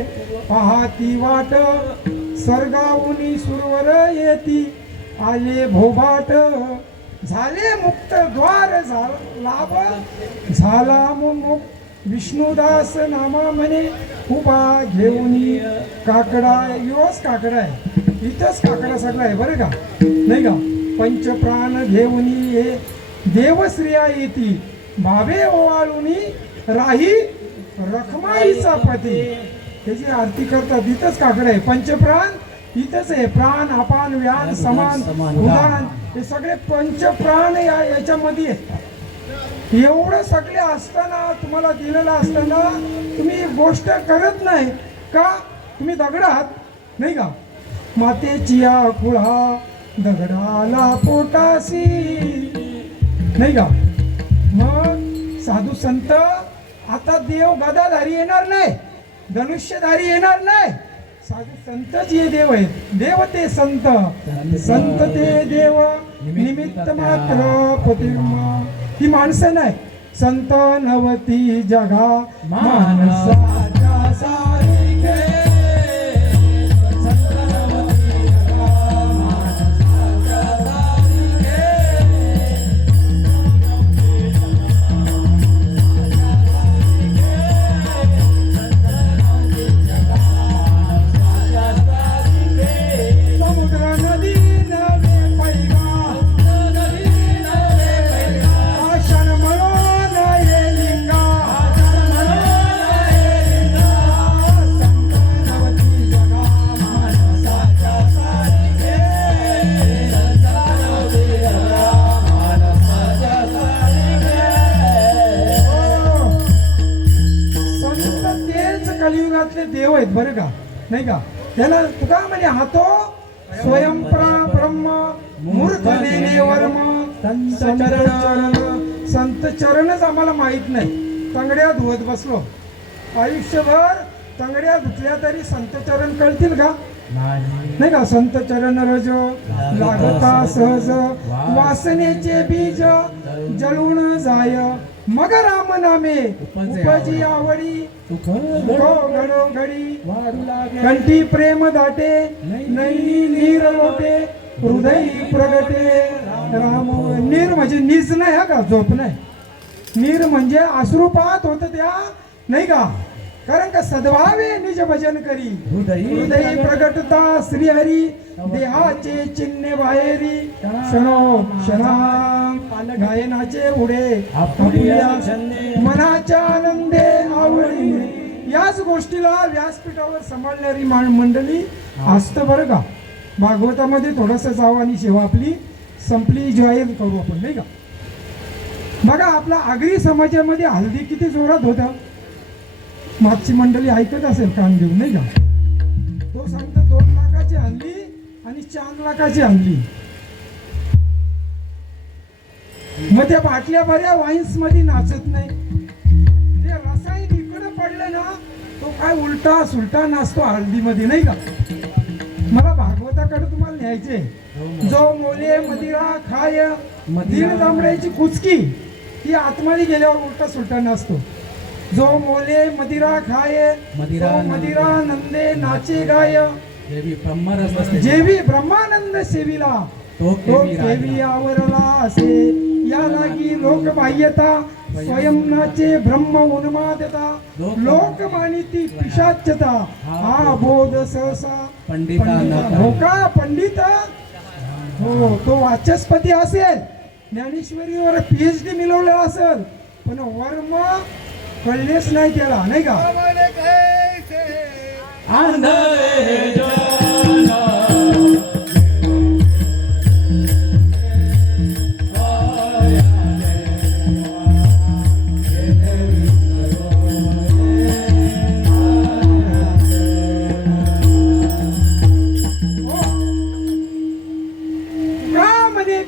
पाहाती वाट, स्वर्गाऊनी सुरवर येती आले भोभाट. झाले मुक्त द्वार लाभ झाला मुक्त, विष्णुदास नामा म्हणे उभा घेऊनी काकडा. योच काकडा आहे, इथंच काकडा सगळा आहे बरं का, नाही का. पंचप्राण घेऊनी ये देवश्रिया येती भावे ओवाळुनी राही रखमाईचा पती. त्याची आरती करतात. इथंच काकडे आहे. पंचप्राण इथंच आहे. प्राण अपान व्यान समान उदान हे सगळे पंचप्राण याच्यामध्ये आहेत. एवढं सगळे असताना तुम्हाला दिलेलं असताना तुम्ही गोष्ट करत नाही का? तुम्ही दगडात नाही का? मातेची आकुळा दगडाला पोटासी नाही का? मग साधू संत आता देव गदाधारी येणार नाही, धनुष्यधारी येणार नाही. साधू संतच हे देव आहेत. देव ते संत, संत ते देव, निमित्त मात्र पतिर्मा. ही माणसं नाही. संत नवती जगा माणसाच्या सारिखे. संत नवती जगा माणसाच्या सारिखे. समुद्र नदी नवे पैगा, आशन म्हणून ये लिंगा. संत नवती जगा माणसाच्या सारिखे. संत तेच कलियुगातले देव आहेत बरं का? नाही का? त्याला तुका म्हणे हातो स्वयंप्रा ब्रह्म मूर्ख नेने वर्म. संत चरण, संत चरणच आम्हाला माहित नाही. तंगड्या धुवत बसलो आयुष्यभर, तंगड्या धुतल्या तरी संत चरण कळतील का? नाही का? संत चरण रज लागता सहज, वासनेचे बीज जळून जाय. मग राम नामे उपजी आवडी, घडोघडी कंठी प्रेम दाटे, नैनी नीर लोटे, हृदय प्रगटे. राम नीर म्हणजे निज नाही हा का? झोप नाही. नीर म्हणजे अश्रुपात होत त्या नाही का? कारण का सद्भावे निज भजन करी, हृदय प्रगटता श्रीहरी. देहाचे चिन्हे बाहेरी, क्षणो क्षणा गायनाचे उडे आपुल्या. मनाच्या आनंदे आवडी. याच गोष्टीला व्यासपीठावर सांभाळणारी मंडळी असतं बरं का? भागवतामध्ये थोडंसं जावं आणि सेवा आपली संपली जाहीर करू आपण नाही का? बघा आपला आगरी समाजामध्ये हल्दी किती जोरात होता. मागची मंडळी ऐकत असेल कान देऊन नाही का? तो सांगतो 2 लाखाची हल्ली आणि 4 लाखाची हल्ली. मग त्या बाटल्या बऱ्या वाईन्स मध्ये नाचत नाही. ते रसायन इकडे पडलं ना तो काय उलटा सुलटा नाचतो हळदीमध्ये नाही का? मला भागवताकडे तुम्हाला न्यायचे. जो मोले मदिरा खाय, दीड तांबड्याची कुचकी ती आतमध्ये गेल्यावर उलटा सुलटा नाचतो. जो मोले मदिरा खाय, मदिरा नंदे नाचे गाय. जेवी ब्रह्मानंद सेविला, तो केवी आवरला असे. या लागी लोक बाह्यता, स्वयंनाचे ब्रह्म उन्मादता. लोक मानिती पिशाच्यता, हा बोध सहसा पंडिता. हो का पंडित? हो, तो वाचस्पती असेल, ज्ञानेश्वरीवर PhD मिळवलं असेल, पण वर्म कळलेच नाही त्याला नाही का? आंधळे जन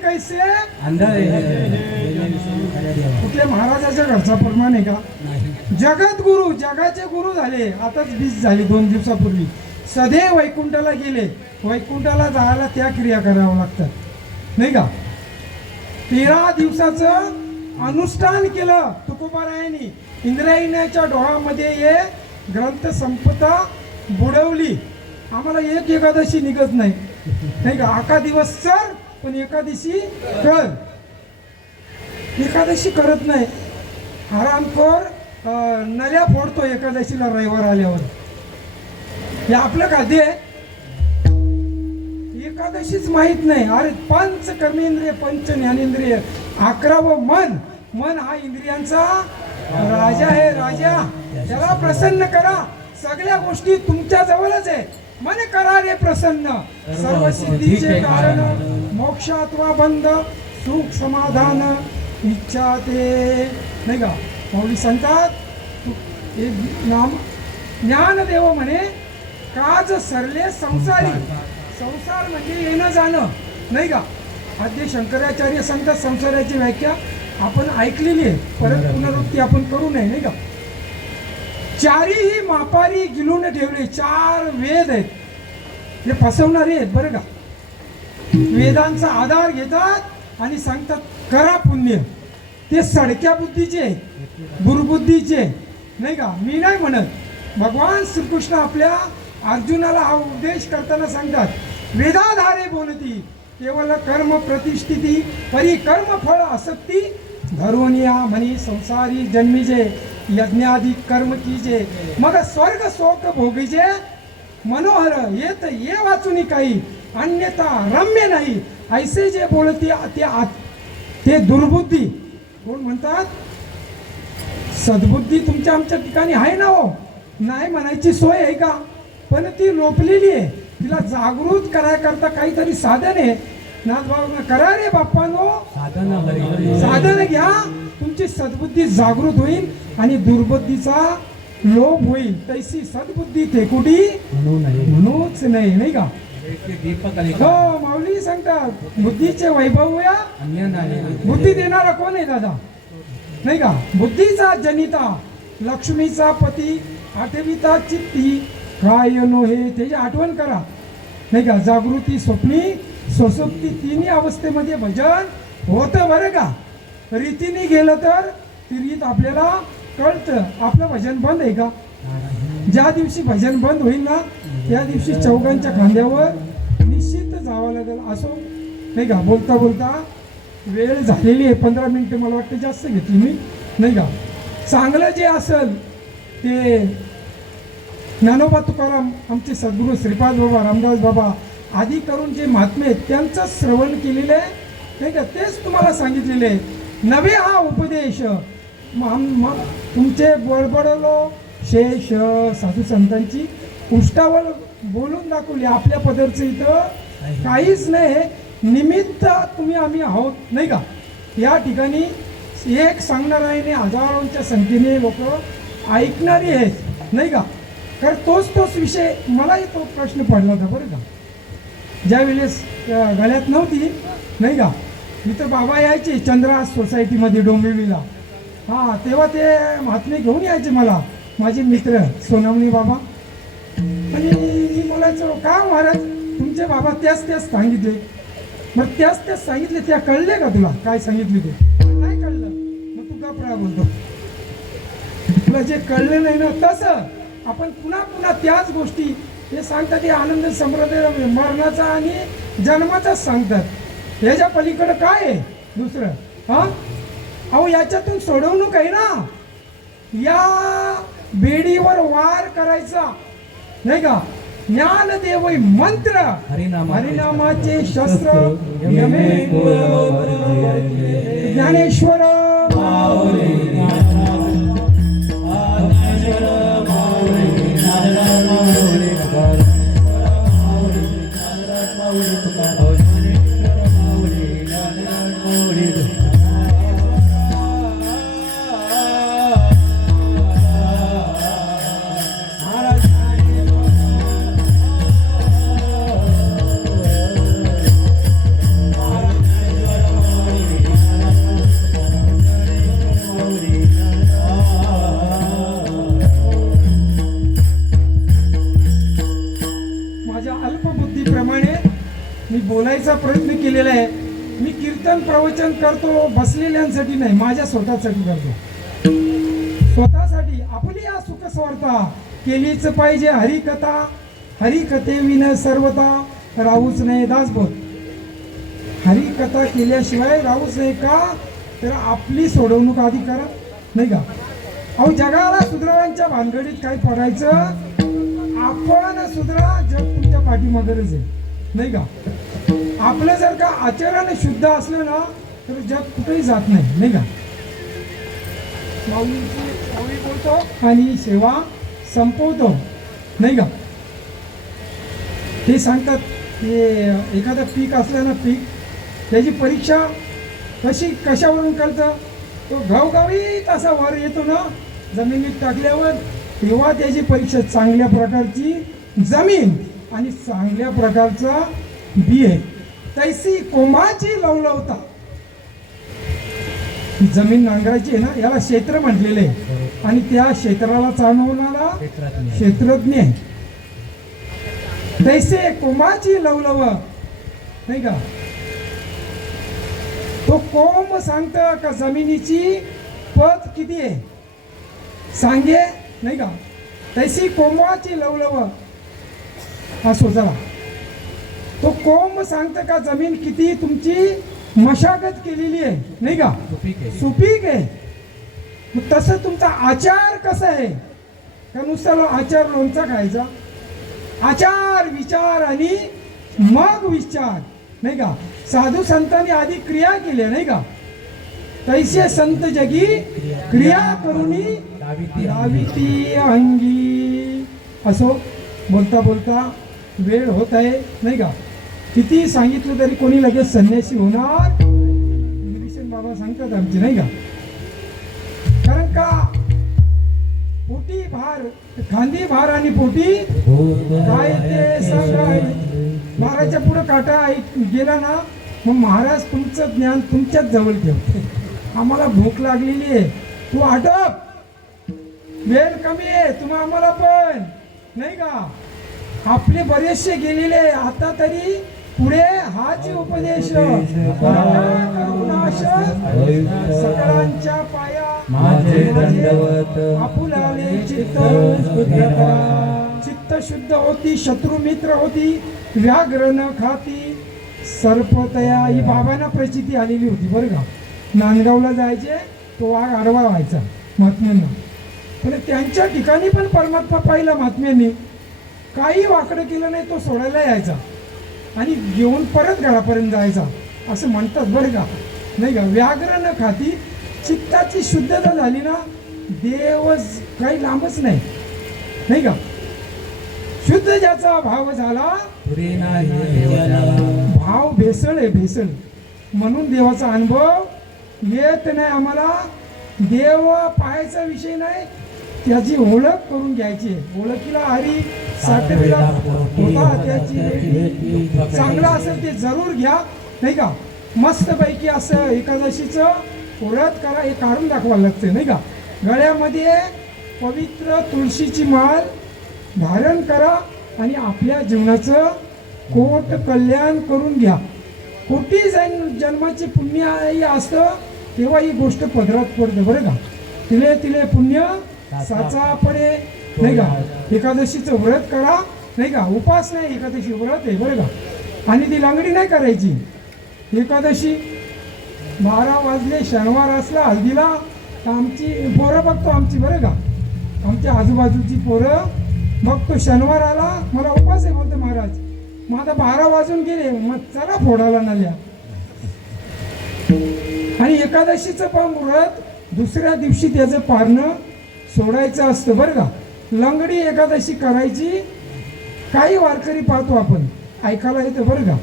कैसे कुठल्या महाराजाच्या घरचा प्रमाण आहे का? जगद्गुरु, जगाचे गुरु झाले. आताच 20 झाली 2 दिवसापूर्वी. सधे वैकुंठाला गेले. वैकुंठाला जायला त्या क्रिया कराव्या लागतात नाही का? 13 दिवसाचं अनुष्ठान केलं तुकोबारायांनी. इंद्रायणाच्या डोहामध्ये हे ग्रंथ संपदा बुडवली. आम्हाला एक एकादशी निघत नाही नाही का? 11 दिवस चल पण एकादशी कर. एकादशी करत नाही. आरामखोर नल्या फोडतो एकादशीला रविवार आल्यावर. हे आपलं खाद्य आहे. एकादशीच माहित नाही. अरे पंच कर्मेंद्रिय, पंच ज्ञानेंद्रिय, 11वं मन मन हा इंद्रियांचा राजा आहे, राजा. त्याला प्रसन्न करा. सगळ्या गोष्टी तुमच्या जवळच आहे. मन करा रे प्रसन्न, सर्व सिद्धीचे कारण, मोक्षात्वा बंध, सुख समाधान इच्छा ते. नाही का माऊली सांगतात एक नाम ज्ञानदेव म्हणे, काज सरले संसारी. संसार म्हणजे येणं जाणं. नाही का आद्य शंकराचार्य सांगतात संसाराची व्याख्या आपण ऐकलेली आहे, परत पुनरुक्ती आपण करू नये. नाही का चारीही मापारी गिलून ठेवले. 4 वेद आहेत, हे फसवणारे आहेत बरं का. वेदांचा आधार घेतात आणि सांगतात करा पुण्य. ते सडक्या बुद्धीचे, दुर्बुद्धीचे. नाही का मी नाही म्हणत. भगवान श्रीकृष्ण आपल्या अर्जुनाला हा उपदेश करताना सांगतात, वेदाधारे बोलती केवळ कर्म प्रतिष्ठिती, परी कर्म फळ आसक्ती, धरून या म्हणी संसारी जन्मीजे, यज्ञाधिक कर्म कीजे, मग स्वर्ग शोक भोगीजे, मनोहर येत ये वाचुनी काही, अन्यथा रम्य नाही. ऐसे जे बोलती ते दुर्बुद्धी. कोण म्हणतात सद्बुद्धी तुमच्या आमच्या ठिकाणी आहे ना हो, नाही म्हणायची सोय आहे का, पण ती लोपलेली आहे. तिला जागृत करायकरता काहीतरी साधन आहे. नाथभाऊ करा रे बाप्पानो, साधन घ्या. तुमची सद्बुद्धी जागृत होईल आणि दुर्बुद्धीचा लोप होईल. तैसी सद्बुद्धी ठेकुटी म्हणूच नाही. नाही का हो माऊली सांगतात बुद्धीचे वैभव या बुद्धी देणारा कोण आहे दादा. नाही का बुद्धीचा जनिता, लक्ष्मीचा पती, आठविता चित्ती, काय नो हे त्याची आठवण करा. नाही का जागृती, स्वप्नी, सुसुप्ती तिन्ही अवस्थेमध्ये भजन होतं बरं का. रीतीने गेलं तर ती रीत आपल्याला कळतं. आपलं भजन बंद आहे का. ज्या दिवशी भजन बंद होईल ना त्या दिवशी चौघांच्या खांद्यावर निश्चित जावं लागेल. असो नाही का बोलता बोलता वेळ झालेली आहे. 15 मिनिटं मला वाटतं जास्त घेतली मी. नाही का चांगलं जे असेल ते ज्ञानोबा तुकाराम, आमचे सद्गुरू श्रीपाद बाबा, रामदास बाबा आदी करून जे महात्मे आहेत त्यांचं श्रवण केलेलं आहे. नाही का तेच तुम्हाला सांगितलेले आहे. नवे हा उपदेश तुमचे बळबडलो शेष साधू संतांची उष्टावळ बोलून दाखवली. आपल्या पदरचं इथं काहीच नाही. निमित्त तुम्ही आम्ही आहोत. नाही का या ठिकाणी एक सांगणार आहे आणि हजारोंच्या संख्येने लोक ऐकणारी आहेत. नाही का कारण तोच विषय मलाही तो प्रश्न पडला होता बरं का. ज्या वेळेस गळ्यात नव्हती. नाही का इथं बाबा यायचे चंद्रा सोसायटीमध्ये डोंबिवलीला. हां तेव्हा ते महात्मे घेऊन यायचे मला, माझे मित्र सोनामणी बाबा. आणि मी बोलायचो का महाराज तुमचे बाबा त्याच सांगितले. मग त्याच सांगितले त्या कळले का तुला काय सांगितले ते. नाही कळलं मग तू गप्पा बोलतो. तुला जे कळलं नाही ना तसं आपण पुन्हा त्याच गोष्टी हे सांगतात. हे आनंद संप्रदाय मरणाचा आणि जन्माचाच सांगतात. ह्याच्या पलीकडं काय आहे दुसरं. हां अहो याच्यातून सोडवणूक आहे ना. या बेडीवर वार करायचा. नाही का ज्ञानदेव मंत्र हरिनामाचे शस्त्र ज्ञानेश्वर बोलायचा प्रयत्न केलेला आहे. मी कीर्तन प्रवचन करतो बसलेल्यांसाठी नाही, माझ्या स्वतःसाठी करतो. स्वतःसाठी आपली या सुख स्वार्था केलीच पाहिजे. हरिकथा हरिकथे विन सर्वता राहूच नाही दासबोध. हरिकथा केल्याशिवाय राहूच नाही का तर आपली सोडवणूक आधी करा. नाही का अहो जगाला सुधरवांच्या भानगडीत काय पडायचं. आपण सुधरा जग तुमच्या पाठीमागेच आहे. नाही का आपलं जर का आचरण शुद्ध असलं ना तर जग कुठेही जात नाही. नाही का माऊलींची ओळी बोलतो आणि सेवा संपवतो, नाही का? ते सांगतात की एखादं पीक असलं ना, पीक त्याची परीक्षा कशावरून कळतं? तो घवघवीत असा वर येतो ना जमिनीत टाकल्यावर, तेव्हा त्याची परीक्षा चांगल्या प्रकारची जमीन आणि चांगल्या प्रकारचा बी आहे. तैसी कोंबाची लवलवता, जमीन नांगराची आहे ना, याला क्षेत्र म्हटलेले आहे आणि त्या क्षेत्राला चालवणारा क्षेत्रज्ञ आहे. तैसे कोंबाची लवलव, नाही का? तो कोंब सांगत का जमिनीची पत किती आहे, सांगे, नाही का? तैसी कोंबाची लवलव असो. चला, तो कोंब सांगत का जमीन किती तुमची मशागत केलेली आहे, नाही का? सुपीक आहे. मग तसं तुमचा आचार कसा आहे? का नुसतं आचार लोणचा खायचा? आचार, विचार आणि मग विचार, नाही का? साधू संतांनी आधी क्रिया केल्या, नाही का? तैसे संत जगी क्रिया करूनी लाविती अंगी. असो, बोलता बोलता वेळ होत आहे, नाही का? किती सांगितलं तरी कोणी लगेच संन्यासी होणार? इंग्लिशन बाबा सांगतात आमचे, नाही का? कारण का पोटी भार, खांदी भार आणि पोटी काय ते सांगाय. महाराजच्या पुढे काटा गेला ना, मग महाराज तुमचं ज्ञान तुमच्याच जवळ ठेवते. आम्हाला भूक लागलेली आहे, तू आटप, वेळ कमी आहे, तुम्हा आम्हाला पण, नाही का? आपले बरेचसे गेलेले, आता तरी पुढे हाच उपदेश. सकळांच्या पाया माझे दंडवत. आपुलाले चित्त चित्त शुद्ध होती, शत्रू मित्र होती, व्याघ्र न खाती सर्पतया. ही बाबांना प्रचिती आलेली होती बरं का. नांदगावला जायचे, तो वाघ आडवा व्हायचा महात्म्यांना, पण त्यांच्या ठिकाणी पण परमात्मा पाहिला महात्म्यांनी, काही वाकडं केलं नाही, तो सोडायला यायचा आणि घेऊन परत घरापर्यंत जायचा, असं म्हणतात बरं का, नाही का? व्याघ्र न खाती, चित्ताची शुद्धता झाली ना, देव काही लांबच नाही, नाही का? शुद्ध ज्याचा भाव झाला, भाव भेसळ आहे, भेसळ. म्हणून देवाचा अनुभव येत नाही आम्हाला. देव पाहायचा विषय नाही, त्याची ओळख करून घ्यायची. ओळखीला हरी साखरेला होता त्याची. चांगलं असेल ते जरूर घ्या, नाही का? मस्तपैकी असं एकादशीचं व्रत करा, हे काढून दाखवायला लागतं, नाही का? गळ्यामध्ये पवित्र तुळशीची माळ धारण करा आणि आपल्या जीवनाचं कोट कल्याण करून घ्या. कोटी जन्माचे पुण्य असतं तेव्हा ही गोष्ट पदरात पडते बरं का. तिले तिले पुण्य साचा पडे, नाही का? एकादशीचं व्रत करा, नाही का? उपास नाही, एकादशी व्रत आहे बरं का. आणि ती लंगडी नाही करायची. एकादशी 12 वाजले, शनिवार असला हल्दीला, तर आमची पोरं बघतो आमची बरं का, आमच्या आजूबाजूची पोरं बघतो. शनिवार आला, मला उपास आहे बोलतो महाराज, मग आता 12 वाजून गेले, मग चला फोडायला नाल्या. आणि एकादशीचं पण व्रत दुसऱ्या दिवशी त्याचं पारणं सोडायचं असतं बरं का. लंगडी एकादशी करायची. काही वारकरी पाहतो आपण, ऐकायला येतं बरं का,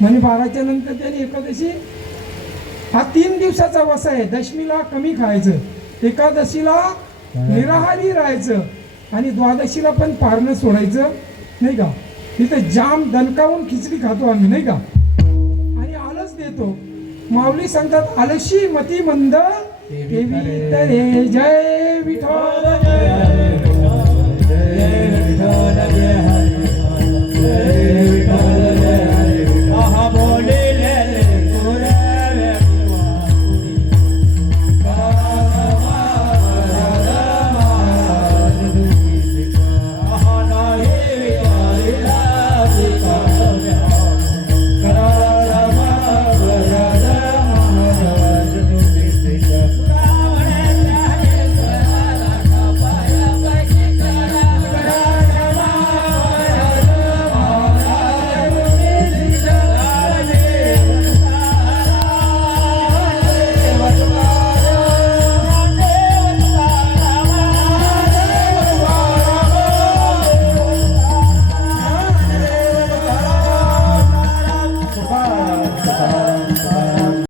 म्हणजे 12च्या नंतर त्याने एकादशी, हा 3 दिवसाचा वसा आहे. दशमीला कमी खायचं, एकादशीला निराहारी राहायचं आणि द्वादशीला पण पारणं सोडायचं, नाही का? तिथं जाम दणकावून खिचडी खातो आम्ही, नाही का? आणि आलस देतो. माऊली सांगतात, आलशी मती मंद देवी तरे. जय विठ्ठल, जय विठ्ठल, जय हरी, जय विठ्ठल.